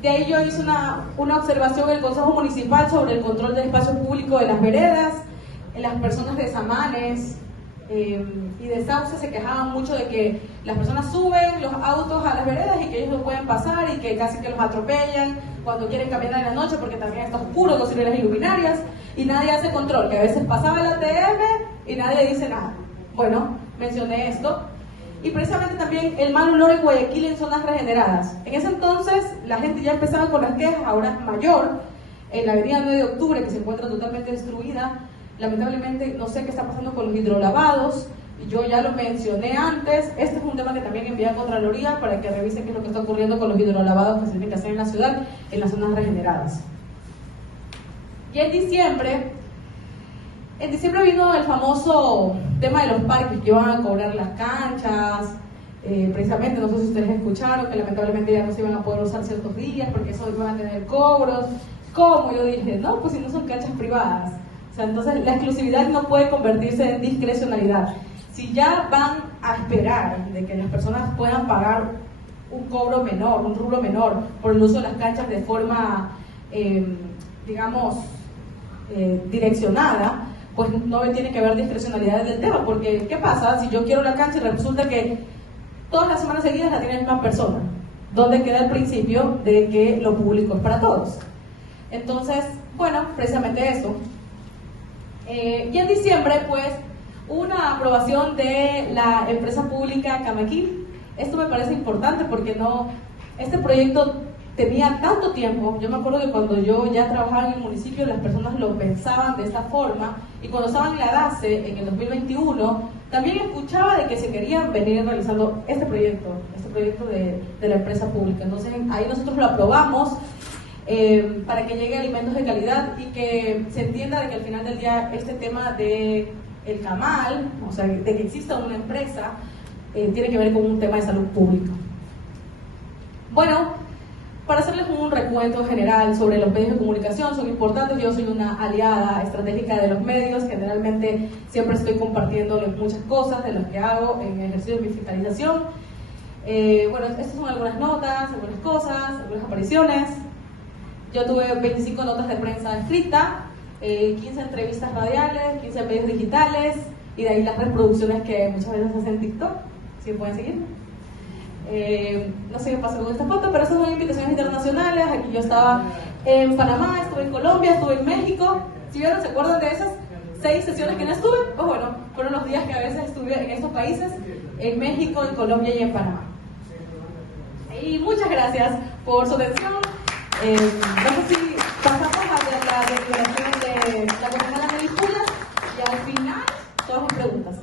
De ahí yo hice una observación en el Consejo Municipal sobre el control del espacio público de las veredas. Las personas de Samanes y de Sauce se quejaban mucho de que las personas suben los autos a las veredas y que ellos no pueden pasar y que casi que los atropellan cuando quieren caminar en la noche porque también está oscuro, no sirven las iluminarias y nadie hace control, que a veces pasaba el ATM y nadie dice nada. Bueno, mencioné esto. Y precisamente también el mal olor en Guayaquil en zonas regeneradas. En ese entonces la gente ya empezaba con las quejas, ahora es mayor. En la avenida 9 de octubre, que se encuentra totalmente destruida, lamentablemente no sé qué está pasando con los hidrolavados. Yo ya lo mencioné antes. Este es un tema que también envié a Contraloría para que revisen qué es lo que está ocurriendo con los hidrolavados que se tienen que hacer en la ciudad, en las zonas regeneradas. Y en diciembre vino el famoso tema de los parques que iban a cobrar las canchas. Precisamente, no sé si ustedes escucharon que lamentablemente ya no se iban a poder usar ciertos días porque eso iban a tener cobros. ¿Cómo? Yo dije, no, pues si no son canchas privadas. O sea, entonces la exclusividad no puede convertirse en discrecionalidad. Si ya van a esperar de que las personas puedan pagar un cobro menor, un rubro menor por el uso de las canchas de forma, direccionada, pues no tiene que haber discrecionalidad del tema, porque ¿qué pasa si yo quiero la cancha y resulta que todas las semanas seguidas la tiene la misma persona? ¿Dónde queda el principio de que lo público es para todos? Entonces, bueno, precisamente eso. Y en diciembre, pues, una aprobación de la empresa pública Camaquil. Esto me parece importante porque este proyecto tenía tanto tiempo. Yo me acuerdo que cuando yo ya trabajaba en el municipio, las personas lo pensaban de esta forma, y cuando estaba en la DACE en el 2021, también escuchaba de que se querían venir realizando este proyecto de la empresa pública. Entonces ahí nosotros lo aprobamos para que llegue alimentos de calidad y que se entienda de que al final del día este tema de el CAMAL, o sea, de que exista una empresa, tiene que ver con un tema de salud pública. Bueno, para hacerles un recuento general sobre los medios de comunicación, son importantes. Yo soy una aliada estratégica de los medios, generalmente siempre estoy compartiéndoles muchas cosas de lo que hago en el ejercicio de mi fiscalización. Bueno, estas son algunas notas, algunas cosas, algunas apariciones. Yo tuve 25 notas de prensa escrita, 15 entrevistas radiales, 15 medios digitales, y de ahí las reproducciones que muchas veces hacen en TikTok, si pueden seguir. No sé qué pasa con esta foto, pero esas son invitaciones internacionales. Aquí yo estaba en Panamá, estuve en Colombia, estuve en México. Si vieron, ¿se acuerdan de esas 6 sesiones que no estuve? Pues bueno, fueron los días que a veces estuve en estos países, en México, en Colombia y en Panamá. Y muchas gracias por su atención. No sé si pasamos a la declaración de la concejala Nelly Pulas y al final todas las preguntas.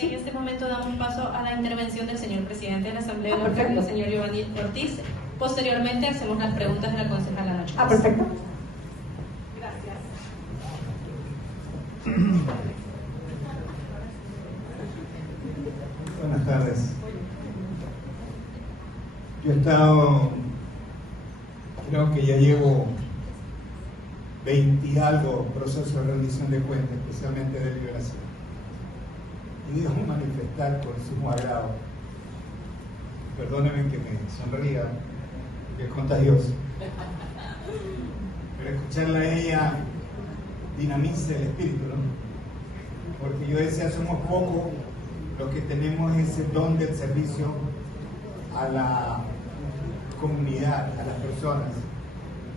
En este momento damos paso a la intervención del señor presidente de la Asamblea Local, perfecto. el señor Giovanni Ortiz. Posteriormente hacemos las preguntas de la concejala Nacho. Perfecto. Gracias. Buenas tardes. Yo he estado, creo que ya llevo 20 y algo procesos de rendición de cuentas, especialmente de liberación. Y Dios manifestar por su agrado. Perdónenme que me sonría, porque es contagioso. Pero escucharla a ella dinamiza el espíritu, ¿no? Porque yo decía, somos pocos los que tenemos ese don del servicio a la comunidad, a las personas.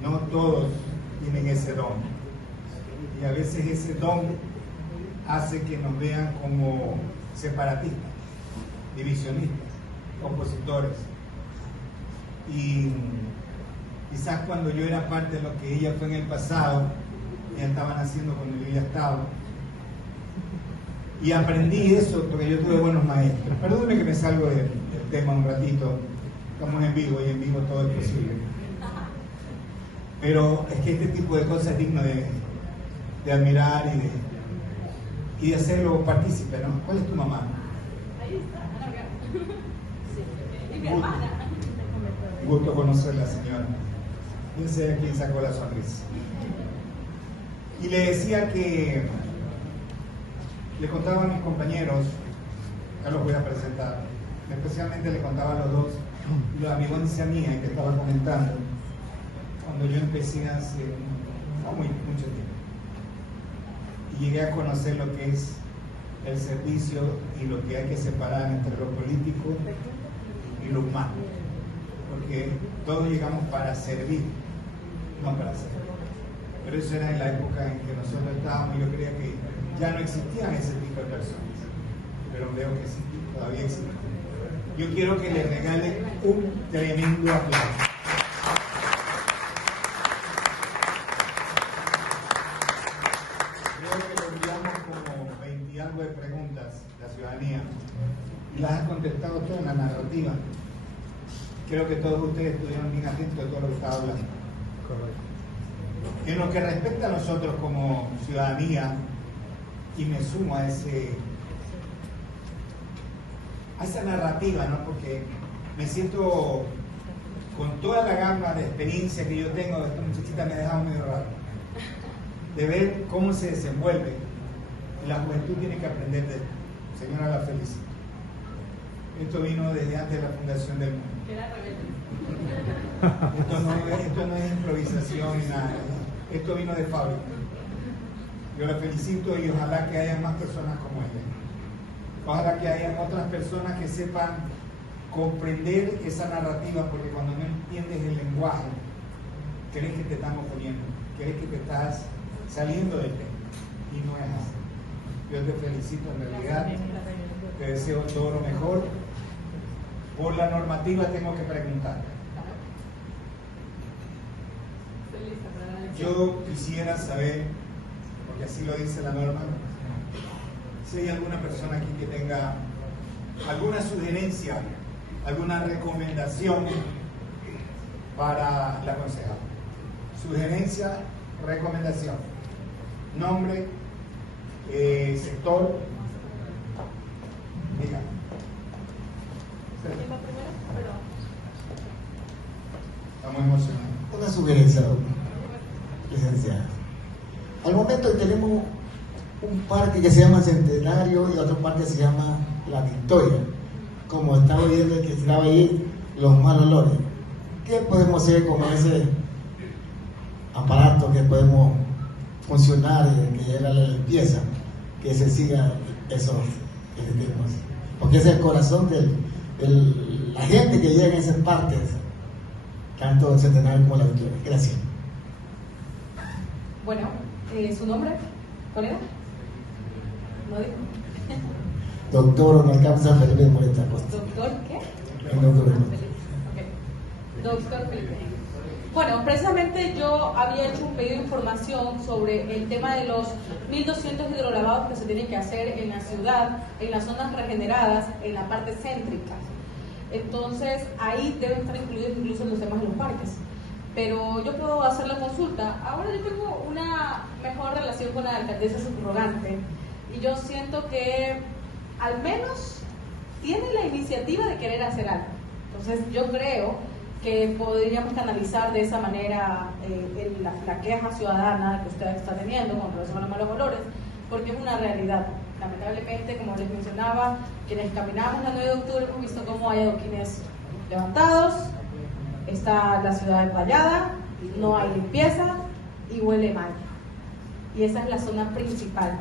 No todos tienen ese don. Y a veces ese don hace que nos vean como separatistas, divisionistas, opositores. Y quizás cuando yo era parte de lo que ella fue en el pasado, ella estaban haciendo cuando yo ya estaba. Y aprendí eso porque yo tuve buenos maestros. Perdóneme que me salgo del tema un ratito. Estamos en vivo y en vivo todo es posible. Pero es que este tipo de cosas es digno de admirar y de hacerlo partícipe, ¿no? ¿Cuál es tu mamá? Ahí está, y mi hermana. Gusto conocerla, señora. Yo sé a quién sacó la sonrisa. Y le decía que le contaba a mis compañeros, ya los voy a presentar, especialmente le contaba a los dos, la amiguancia mía que estaba comentando, cuando yo empecé hace mucho tiempo. Y llegué a conocer lo que es el servicio y lo que hay que separar entre lo político y lo humano. Porque todos llegamos para servir, no para servir. Pero eso era en la época en que nosotros estábamos y yo creía que ya no existían ese tipo de personas. Pero veo que sí, todavía existen. Yo quiero que le regalen un tremendo aplauso. Creo que le enviamos como 20 y algo de preguntas a la ciudadanía y las han contestado todas en la narrativa. Creo que todos ustedes estuvieron bien atentos de todo lo que estaba hablando. Correcto. En lo que respecta a nosotros como ciudadanía, y me sumo a esa narrativa, ¿no? Porque me siento con toda la gama de experiencia que yo tengo. Esta muchachita me ha dejado medio raro de ver cómo se desenvuelve y la juventud tiene que aprender de esto. Señora, la felicito. Esto vino desde antes de la fundación del mundo. Esto no es improvisación ni nada. Esto vino de fábrica. Yo la felicito y ojalá que haya más personas como ella. Ojalá que haya otras personas que sepan comprender esa narrativa, porque cuando no entiendes el lenguaje, crees que te están oponiendo, crees que te estás saliendo del tema. Y no es así. Yo te felicito en realidad. Te deseo todo lo mejor. Por la normativa tengo que preguntar. Yo quisiera saber, porque así lo dice la norma, si hay alguna persona aquí que tenga alguna sugerencia, alguna recomendación para la concejal. Sugerencia, recomendación. Nombre, sector. Diga. Estamos emocionados. Una sugerencia, licenciada. Al momento tenemos un parque que se llama Centenario y otro parque que se llama La Victoria. Como estaba viendo que estaba ahí los malos olores. ¿Qué podemos hacer con ese aparato que podemos funcionar, que era la limpieza, que se siga esos temas? Porque es el corazón de la gente que llega en esas partes, tanto el Centenario como La Victoria. Gracias. Bueno, ¿su nombre? ¿Cuál era? ¿No dijo? Doctor Onalcámeza Felipe Moreta Acosta. ¿Doctor qué? Doctor. Okay. Doctor Felipe. Bueno, precisamente yo había hecho un pedido de información sobre el tema de los 1.200 hidrolavados que se tienen que hacer en la ciudad, en las zonas regeneradas, en la parte céntrica. Entonces, ahí deben estar incluidos incluso los temas de los parques. pero yo puedo hacer la consulta. Ahora yo tengo una mejor relación con la alcaldesa subrogante y yo siento que al menos tiene la iniciativa de querer hacer algo. Entonces yo creo que podríamos canalizar de esa manera la queja ciudadana que usted está teniendo con relación a los malos olores, porque es una realidad. Lamentablemente, como les mencionaba, quienes caminamos la 9 de octubre hemos visto cómo hay adoquines levantados, está la ciudad emplayada, no hay limpieza y huele mal. Y esa es la zona principal.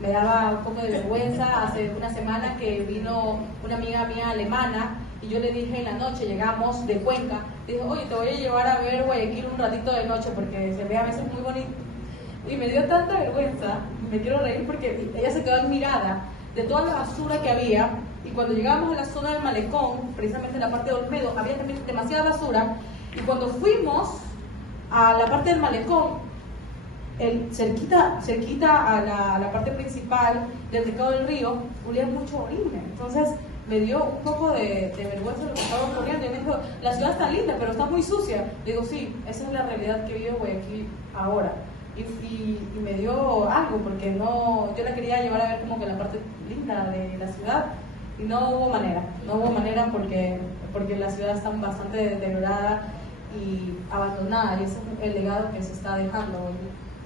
Me daba un poco de vergüenza hace una semana que vino una amiga mía alemana y yo le dije en la noche, llegamos de Cuenca, le dije, oye, te voy a llevar a ver Guayaquil un ratito de noche porque se ve a veces muy bonito. Y me dio tanta vergüenza, me quiero reír porque ella se quedó admirada de toda la basura que había. Y cuando llegamos a la zona del malecón, precisamente en la parte de Olmedo, había también demasiada basura. Y cuando fuimos a la parte del malecón, cerquita a la parte principal del mercado del río, olía mucho orine. Entonces me dio un poco de vergüenza lo que estaba ocurriendo. Y me dijo, la ciudad está linda, pero está muy sucia. Le digo, sí, esa es la realidad que vive Guayaquil ahora. Y me dio algo, porque yo la quería llevar a ver como que la parte linda de la ciudad. Y no hubo manera porque la ciudad está bastante deteriorada y abandonada, y ese es el legado que se está dejando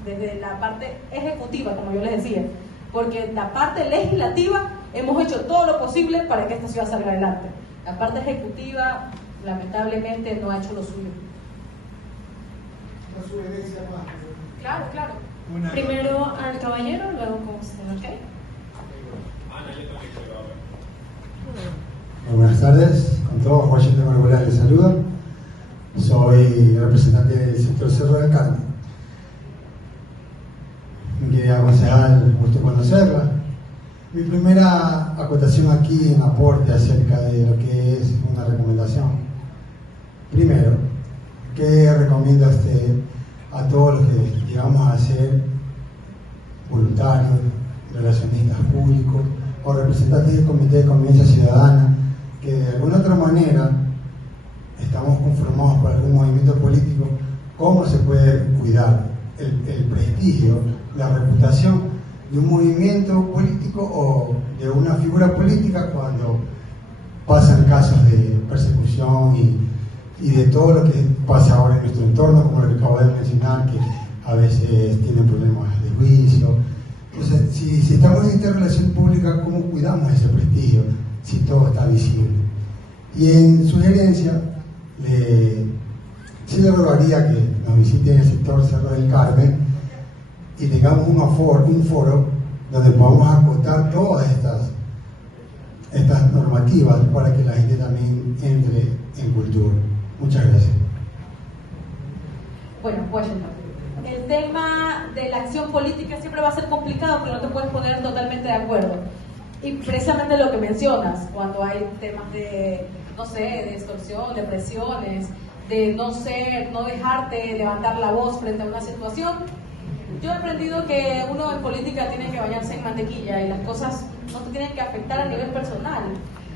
desde la parte ejecutiva, como yo les decía, porque la parte legislativa hemos hecho todo lo posible para que esta ciudad salga adelante. La parte ejecutiva, lamentablemente, no ha hecho lo suyo. Una sugerencia más. Claro. Primero al caballero, luego con usted, ¿ok? Ana, yo también quiero hablar. Buenas tardes, con todos, Washington Margular les saluda. Soy representante del sector Cerro del Carmen. Mi querida concejal, gusto conocerla. Mi primera acotación aquí en aporte acerca de lo que es una recomendación. Primero, ¿qué recomienda usted a todos los que llegamos a ser voluntarios, relacionistas públicos o representantes del Comité de Convivencia Ciudadana, que de alguna otra manera estamos conformados por algún movimiento político? ¿Cómo se puede cuidar el prestigio, la reputación de un movimiento político o de una figura política cuando pasan casos de persecución y de todo lo que pasa ahora en nuestro entorno, como lo que acabo de mencionar, que a veces tienen problemas de juicio? Entonces, si estamos en esta relación pública, ¿cómo cuidamos ese prestigio si todo está visible? Y en sugerencia, sí le rogaría que nos visiten el sector Cerro del Carmen y tengamos un foro donde podamos acotar todas estas normativas para que la gente también entre en cultura. Muchas gracias. Bueno, Washington, el tema de la acción política siempre va a ser complicado porque no te puedes poner totalmente de acuerdo. Y precisamente lo que mencionas, cuando hay temas de, no sé, de extorsión, de presiones, de no dejarte levantar la voz frente a una situación, yo he aprendido que uno en política tiene que bañarse en mantequilla y las cosas no te tienen que afectar a nivel personal.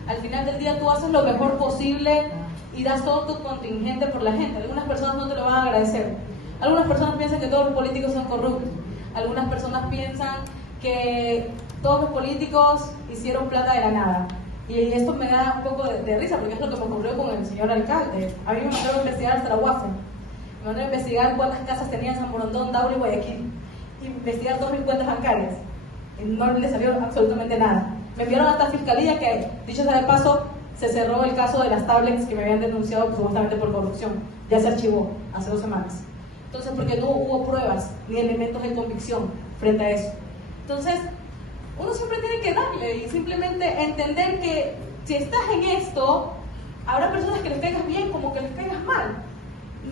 Al final del día tú haces lo mejor posible y das todo tu contingente por la gente. Algunas personas no te lo van a agradecer. Algunas personas piensan que todos los políticos son corruptos. Algunas personas piensan que todos los políticos hicieron plata de la nada. Y esto me da un poco de risa porque es lo que me ocurrió con el señor alcalde. A mí me mandaron a investigar hasta la UAFE. Me mandaron a investigar cuántas casas tenían San Borondón, Dauro y Guayaquil. Y investigar 2.000 cuentas bancarias. Y no le salió absolutamente nada. Me enviaron hasta la fiscalía que, dicho sea de paso, se cerró el caso de las tablets que me habían denunciado supuestamente por corrupción. Ya se archivó hace 2 semanas. Entonces, porque no hubo pruebas ni elementos de convicción frente a eso. Entonces, uno siempre tiene que darle y simplemente entender que si estás en esto, habrá personas que les caigas bien como que les caigas mal.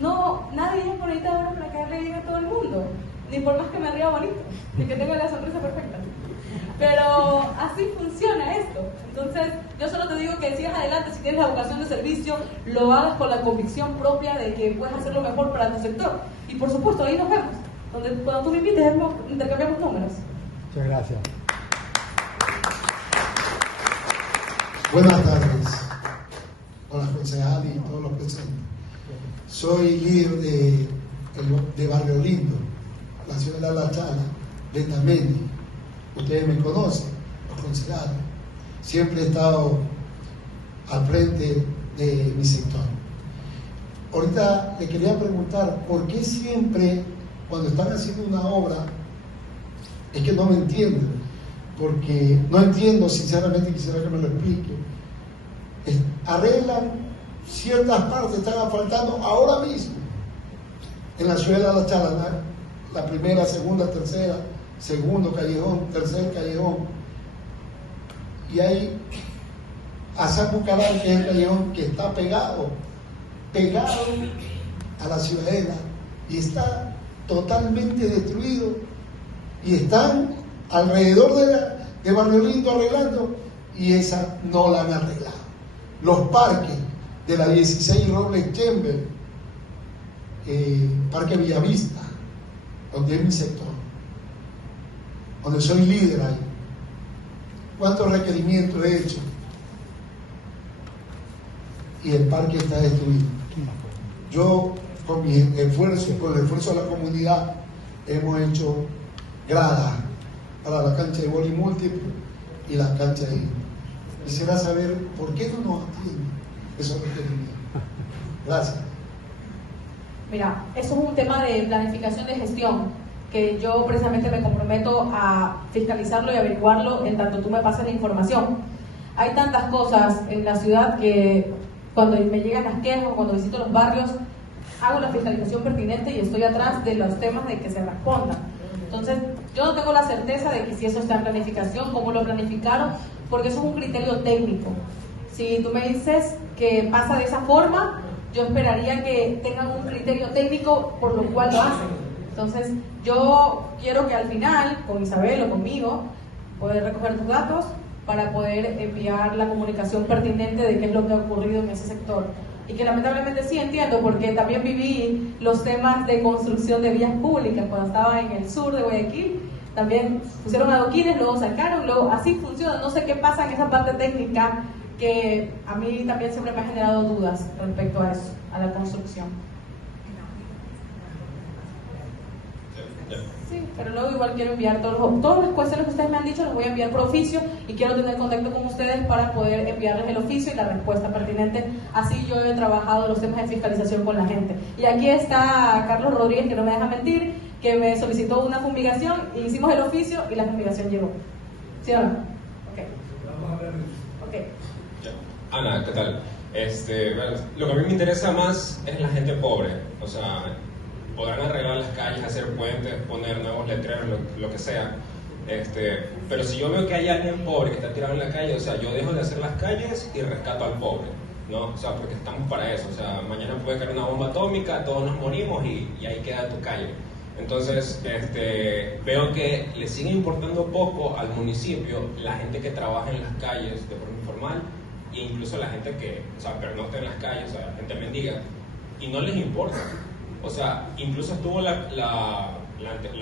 No, nadie es bonita ahora para caerle bien a todo el mundo, ni por más que me ría bonito, ni que tenga la sonrisa perfecta. Pero así funciona esto. Entonces, yo solo te digo que sigas adelante, si tienes la vocación de servicio, lo hagas con la convicción propia de que puedes hacer lo mejor para tu sector. Y por supuesto, ahí nos vemos. Cuando tú me invites, intercambiamos números. Muchas gracias. Buenas tardes, con la concejal y todos los presentes. Soy líder de Barrio Lindo, la ciudad de La Chala, de Tamendi. Ustedes me conocen, los concejales. Siempre he estado al frente de mi sector. Ahorita le quería preguntar, ¿por qué siempre cuando están haciendo una obra, es que no me entiendo? Porque no entiendo, sinceramente quisiera que me lo explique. Arreglan ciertas partes, están asfaltando ahora mismo en la ciudad de La Chala, la primera, segunda, tercera, segundo callejón, tercer callejón, y hay a San Bucaral, que es el callejón que está pegado a la ciudadela, y está totalmente destruido, y están alrededor de Barrio Lindo arreglando, y esa no la han arreglado. Los parques de la 16 Robles Chamber, Parque Villavista, donde es mi sector, donde soy líder ahí. ¿Cuántos requerimientos he hecho? Y el parque está destruido. Yo, con mi esfuerzo y con el esfuerzo de la comunidad, hemos hecho gradas para la cancha de vóley múltiple y la cancha de... Quisiera saber por qué no nos atienden esos requerimientos. Gracias. Mira, eso es un tema de planificación de gestión que yo precisamente me comprometo a fiscalizarlo y averiguarlo en tanto tú me pases la información. Hay tantas cosas en la ciudad que cuando me llegan las quejas o cuando visito los barrios, hago la fiscalización pertinente y estoy atrás de los temas de que se respondan. Entonces, yo no tengo la certeza de que si eso está en planificación, cómo lo planificaron, porque eso es un criterio técnico. Si tú me dices que pasa de esa forma, yo esperaría que tengan un criterio técnico por lo cual lo hacen. Entonces, yo quiero que al final, con Isabel o conmigo, poder recoger tus datos para poder enviar la comunicación pertinente de qué es lo que ha ocurrido en ese sector. Y que lamentablemente sí entiendo, porque también viví los temas de construcción de vías públicas cuando estaba en el sur de Guayaquil. También pusieron adoquines, luego sacaron, luego así funciona. No sé qué pasa en esa parte técnica que a mí también siempre me ha generado dudas respecto a eso, a la construcción. Sí, pero luego igual quiero enviar todas las cuestiones que ustedes me han dicho, las voy a enviar por oficio y quiero tener contacto con ustedes para poder enviarles el oficio y la respuesta pertinente. Así yo he trabajado los temas de fiscalización con la gente. Y aquí está Carlos Rodríguez, que no me deja mentir, que me solicitó una fumigación, y hicimos el oficio y la fumigación llegó. ¿Sí o no? Ok. Ana, ¿qué tal? Lo que a mí me interesa más es la gente pobre. O sea, podrán arreglar las calles, hacer puentes, poner nuevos letreros, lo que sea. Pero si yo veo que hay alguien pobre que está tirado en la calle, o sea, yo dejo de hacer las calles y rescato al pobre, ¿no? O sea, porque estamos para eso. O sea, mañana puede caer una bomba atómica, todos nos morimos y ahí queda tu calle. Entonces, veo que le sigue importando poco al municipio la gente que trabaja en las calles de forma informal, e incluso la gente que, o sea, pernocta en las calles, o sea, la gente mendiga, y no les importa. O sea, incluso estuvo la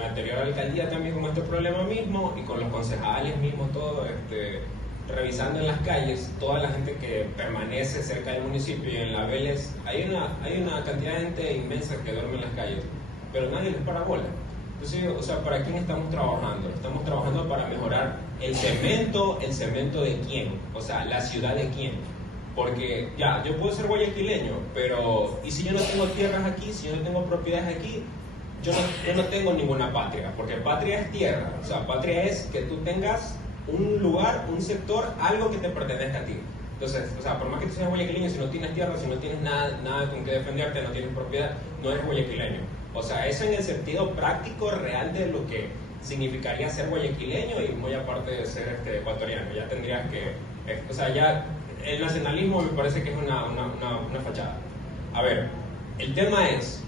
anterior alcaldía también con este problema mismo, y con los concejales mismos, todo, revisando en las calles, toda la gente que permanece cerca del municipio. Y en la Vélez hay una cantidad de gente inmensa que duerme en las calles, pero nadie les para bola. Entonces, o sea, ¿para quién estamos trabajando? Estamos trabajando para mejorar el cemento ¿de quién? O sea, la ciudad de quién. Porque ya, yo puedo ser guayaquileño, pero ¿y si yo no tengo tierras aquí? Si yo no tengo propiedades aquí, yo no tengo ninguna patria, porque patria es tierra. O sea, patria es que tú tengas un lugar, un sector, algo que te pertenezca a ti. Entonces, o sea, por más que tú seas guayaquileño, si no tienes tierra, si no tienes nada con que defenderte, no tienes propiedad, no eres guayaquileño. O sea, eso en el sentido práctico, real de lo que significaría ser guayaquileño, y muy aparte de ser ecuatoriano. Ya tendrías que, o sea, ya el nacionalismo me parece que es una fachada. A ver, el tema es,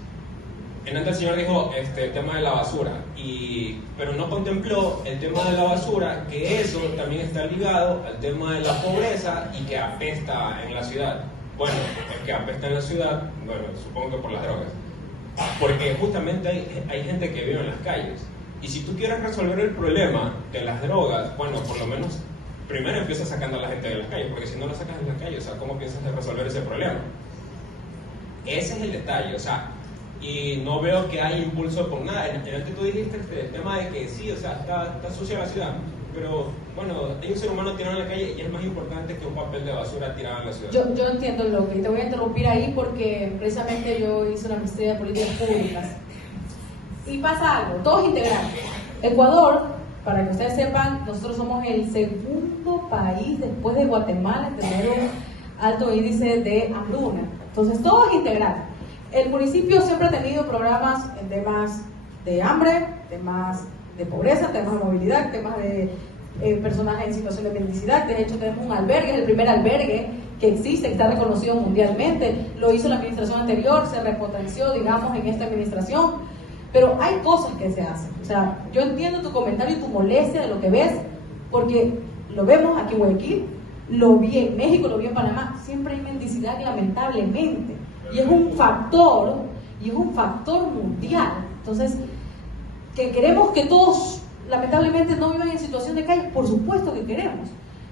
antes el señor dijo el tema de la basura, pero no contempló el tema de la basura, que eso también está ligado al tema de la pobreza y que apesta en la ciudad. Bueno, es que apesta en la ciudad, bueno, supongo que por las drogas. Porque justamente hay gente que vive en las calles. Y si tú quieres resolver el problema de las drogas, bueno, por lo menos primero empieza sacando a la gente de las calles, porque si no la sacas de las calles, o sea, ¿cómo piensas resolver ese problema? ese es el detalle, o sea, y no veo que haya impulso por nada. En el que tú dijiste el tema de que sí, o sea, está sucia la ciudad, pero bueno, hay un ser humano tirado en la calle y es más importante que un papel de basura tirado en la ciudad. Yo entiendo lo que te voy a interrumpir ahí porque precisamente yo hice una maestría de políticas públicas y pasa algo, todos integrales. Ecuador, para que ustedes sepan, nosotros somos el segundo país después de Guatemala en tener un alto índice de hambruna. Entonces, todo es integral. El municipio siempre ha tenido programas en temas de hambre, temas de pobreza, temas de movilidad, temas de personas en situación de mendicidad. De hecho, tenemos un albergue, es el primer albergue que existe, que está reconocido mundialmente. Lo hizo la administración anterior, se repotenció, digamos, en esta administración. Pero hay cosas que se hacen. O sea, yo entiendo tu comentario y tu molestia de lo que ves, porque lo vemos aquí en Guayaquil, lo vi en México, lo vi en Panamá. Siempre hay mendicidad, lamentablemente. Y es un factor mundial. Entonces, que queremos que todos, lamentablemente, no vivan en situación de calle, por supuesto que queremos.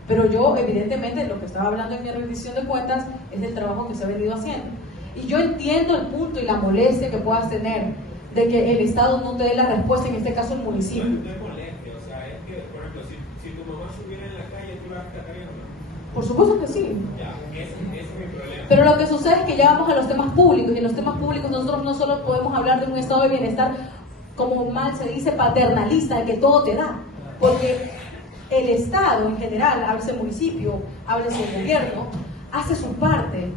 Pero yo, evidentemente, lo que estaba hablando en mi rendición de cuentas es del trabajo que se ha venido haciendo. Y yo entiendo el punto y la molestia que puedas tener de que el Estado no te dé la respuesta, en este caso el municipio. No es molestia, o sea, es que, por ejemplo, si tu mamá subiera en la calle, ¿tú la rescatarías o no? Por supuesto que sí. Ya, ese es mi problema. Pero lo que sucede es que ya vamos a los temas públicos, y en los temas públicos nosotros no solo podemos hablar de un estado de bienestar, como mal se dice, paternalista, de que todo te da, porque el Estado en general, háblese municipio, háblese gobierno, hace su parte,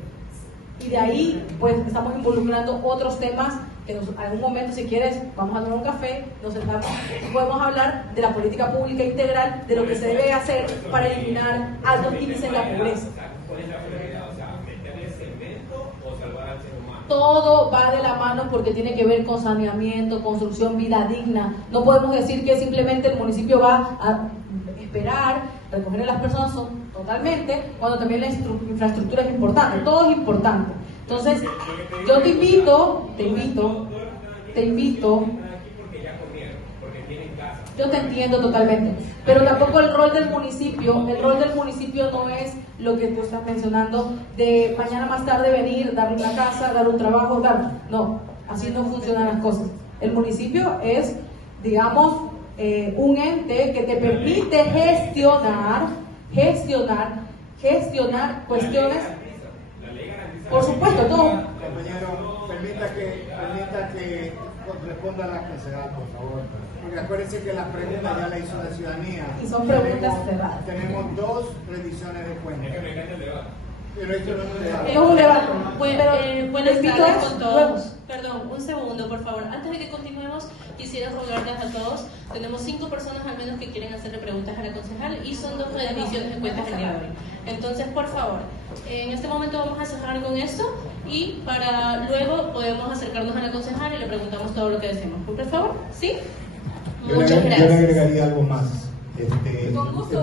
y de ahí pues estamos involucrando otros temas que en algún momento, si quieres, vamos a tomar un café, nos sentamos y podemos hablar de la política pública integral, de lo que se debe hacer para eliminar altos índices de la pobreza. ¿Cuál es la prioridad? O sea, ¿meterle cemento o salvar al ser humano? Todo va de la mano porque tiene que ver con saneamiento, construcción, vida digna. No podemos decir que simplemente el municipio va a esperar, recoger a las personas totalmente, cuando también la infraestructura es importante, todo es importante. Entonces, yo te invito, yo te entiendo totalmente, pero tampoco el rol del municipio no es lo que tú estás mencionando, de mañana más tarde venir, darle una casa, dar un trabajo, no, así no funcionan las cosas. El municipio es, digamos, un ente que te permite gestionar cuestiones. Por supuesto, no. Compañero, permita que responda a la concejal, por favor. Porque acuérdense que la pregunta ya la hizo la ciudadanía. Y son preguntas cerradas. Tenemos dos rendiciones de cuentas. Es que me encanta el debate. Pero esto no es un debate. Es un debate. Buenas tardes con todos. Perdón, un segundo, por favor. Antes de que continuemos, quisiera rogarles a todos. Tenemos 5 personas al menos que quieren hacerle preguntas a la concejal y son 2 rendiciones de cuentas el día de hoy. Entonces, por favor, en este momento vamos a cerrar con esto y para luego podemos acercarnos a la concejal y le preguntamos todo lo que deseemos. Por favor, ¿sí? Muchas Yo le gracias. agregaría algo más. Con gusto,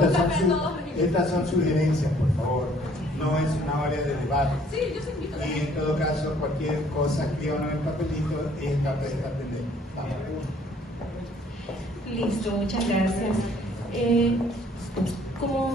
Estas son sugerencias, por favor. No es una hora de debate. Sí, yo se invito. Y en todo caso, cualquier cosa, escríbanos en el papelito y el papel está pendiente. Vamos. Listo, muchas gracias. Como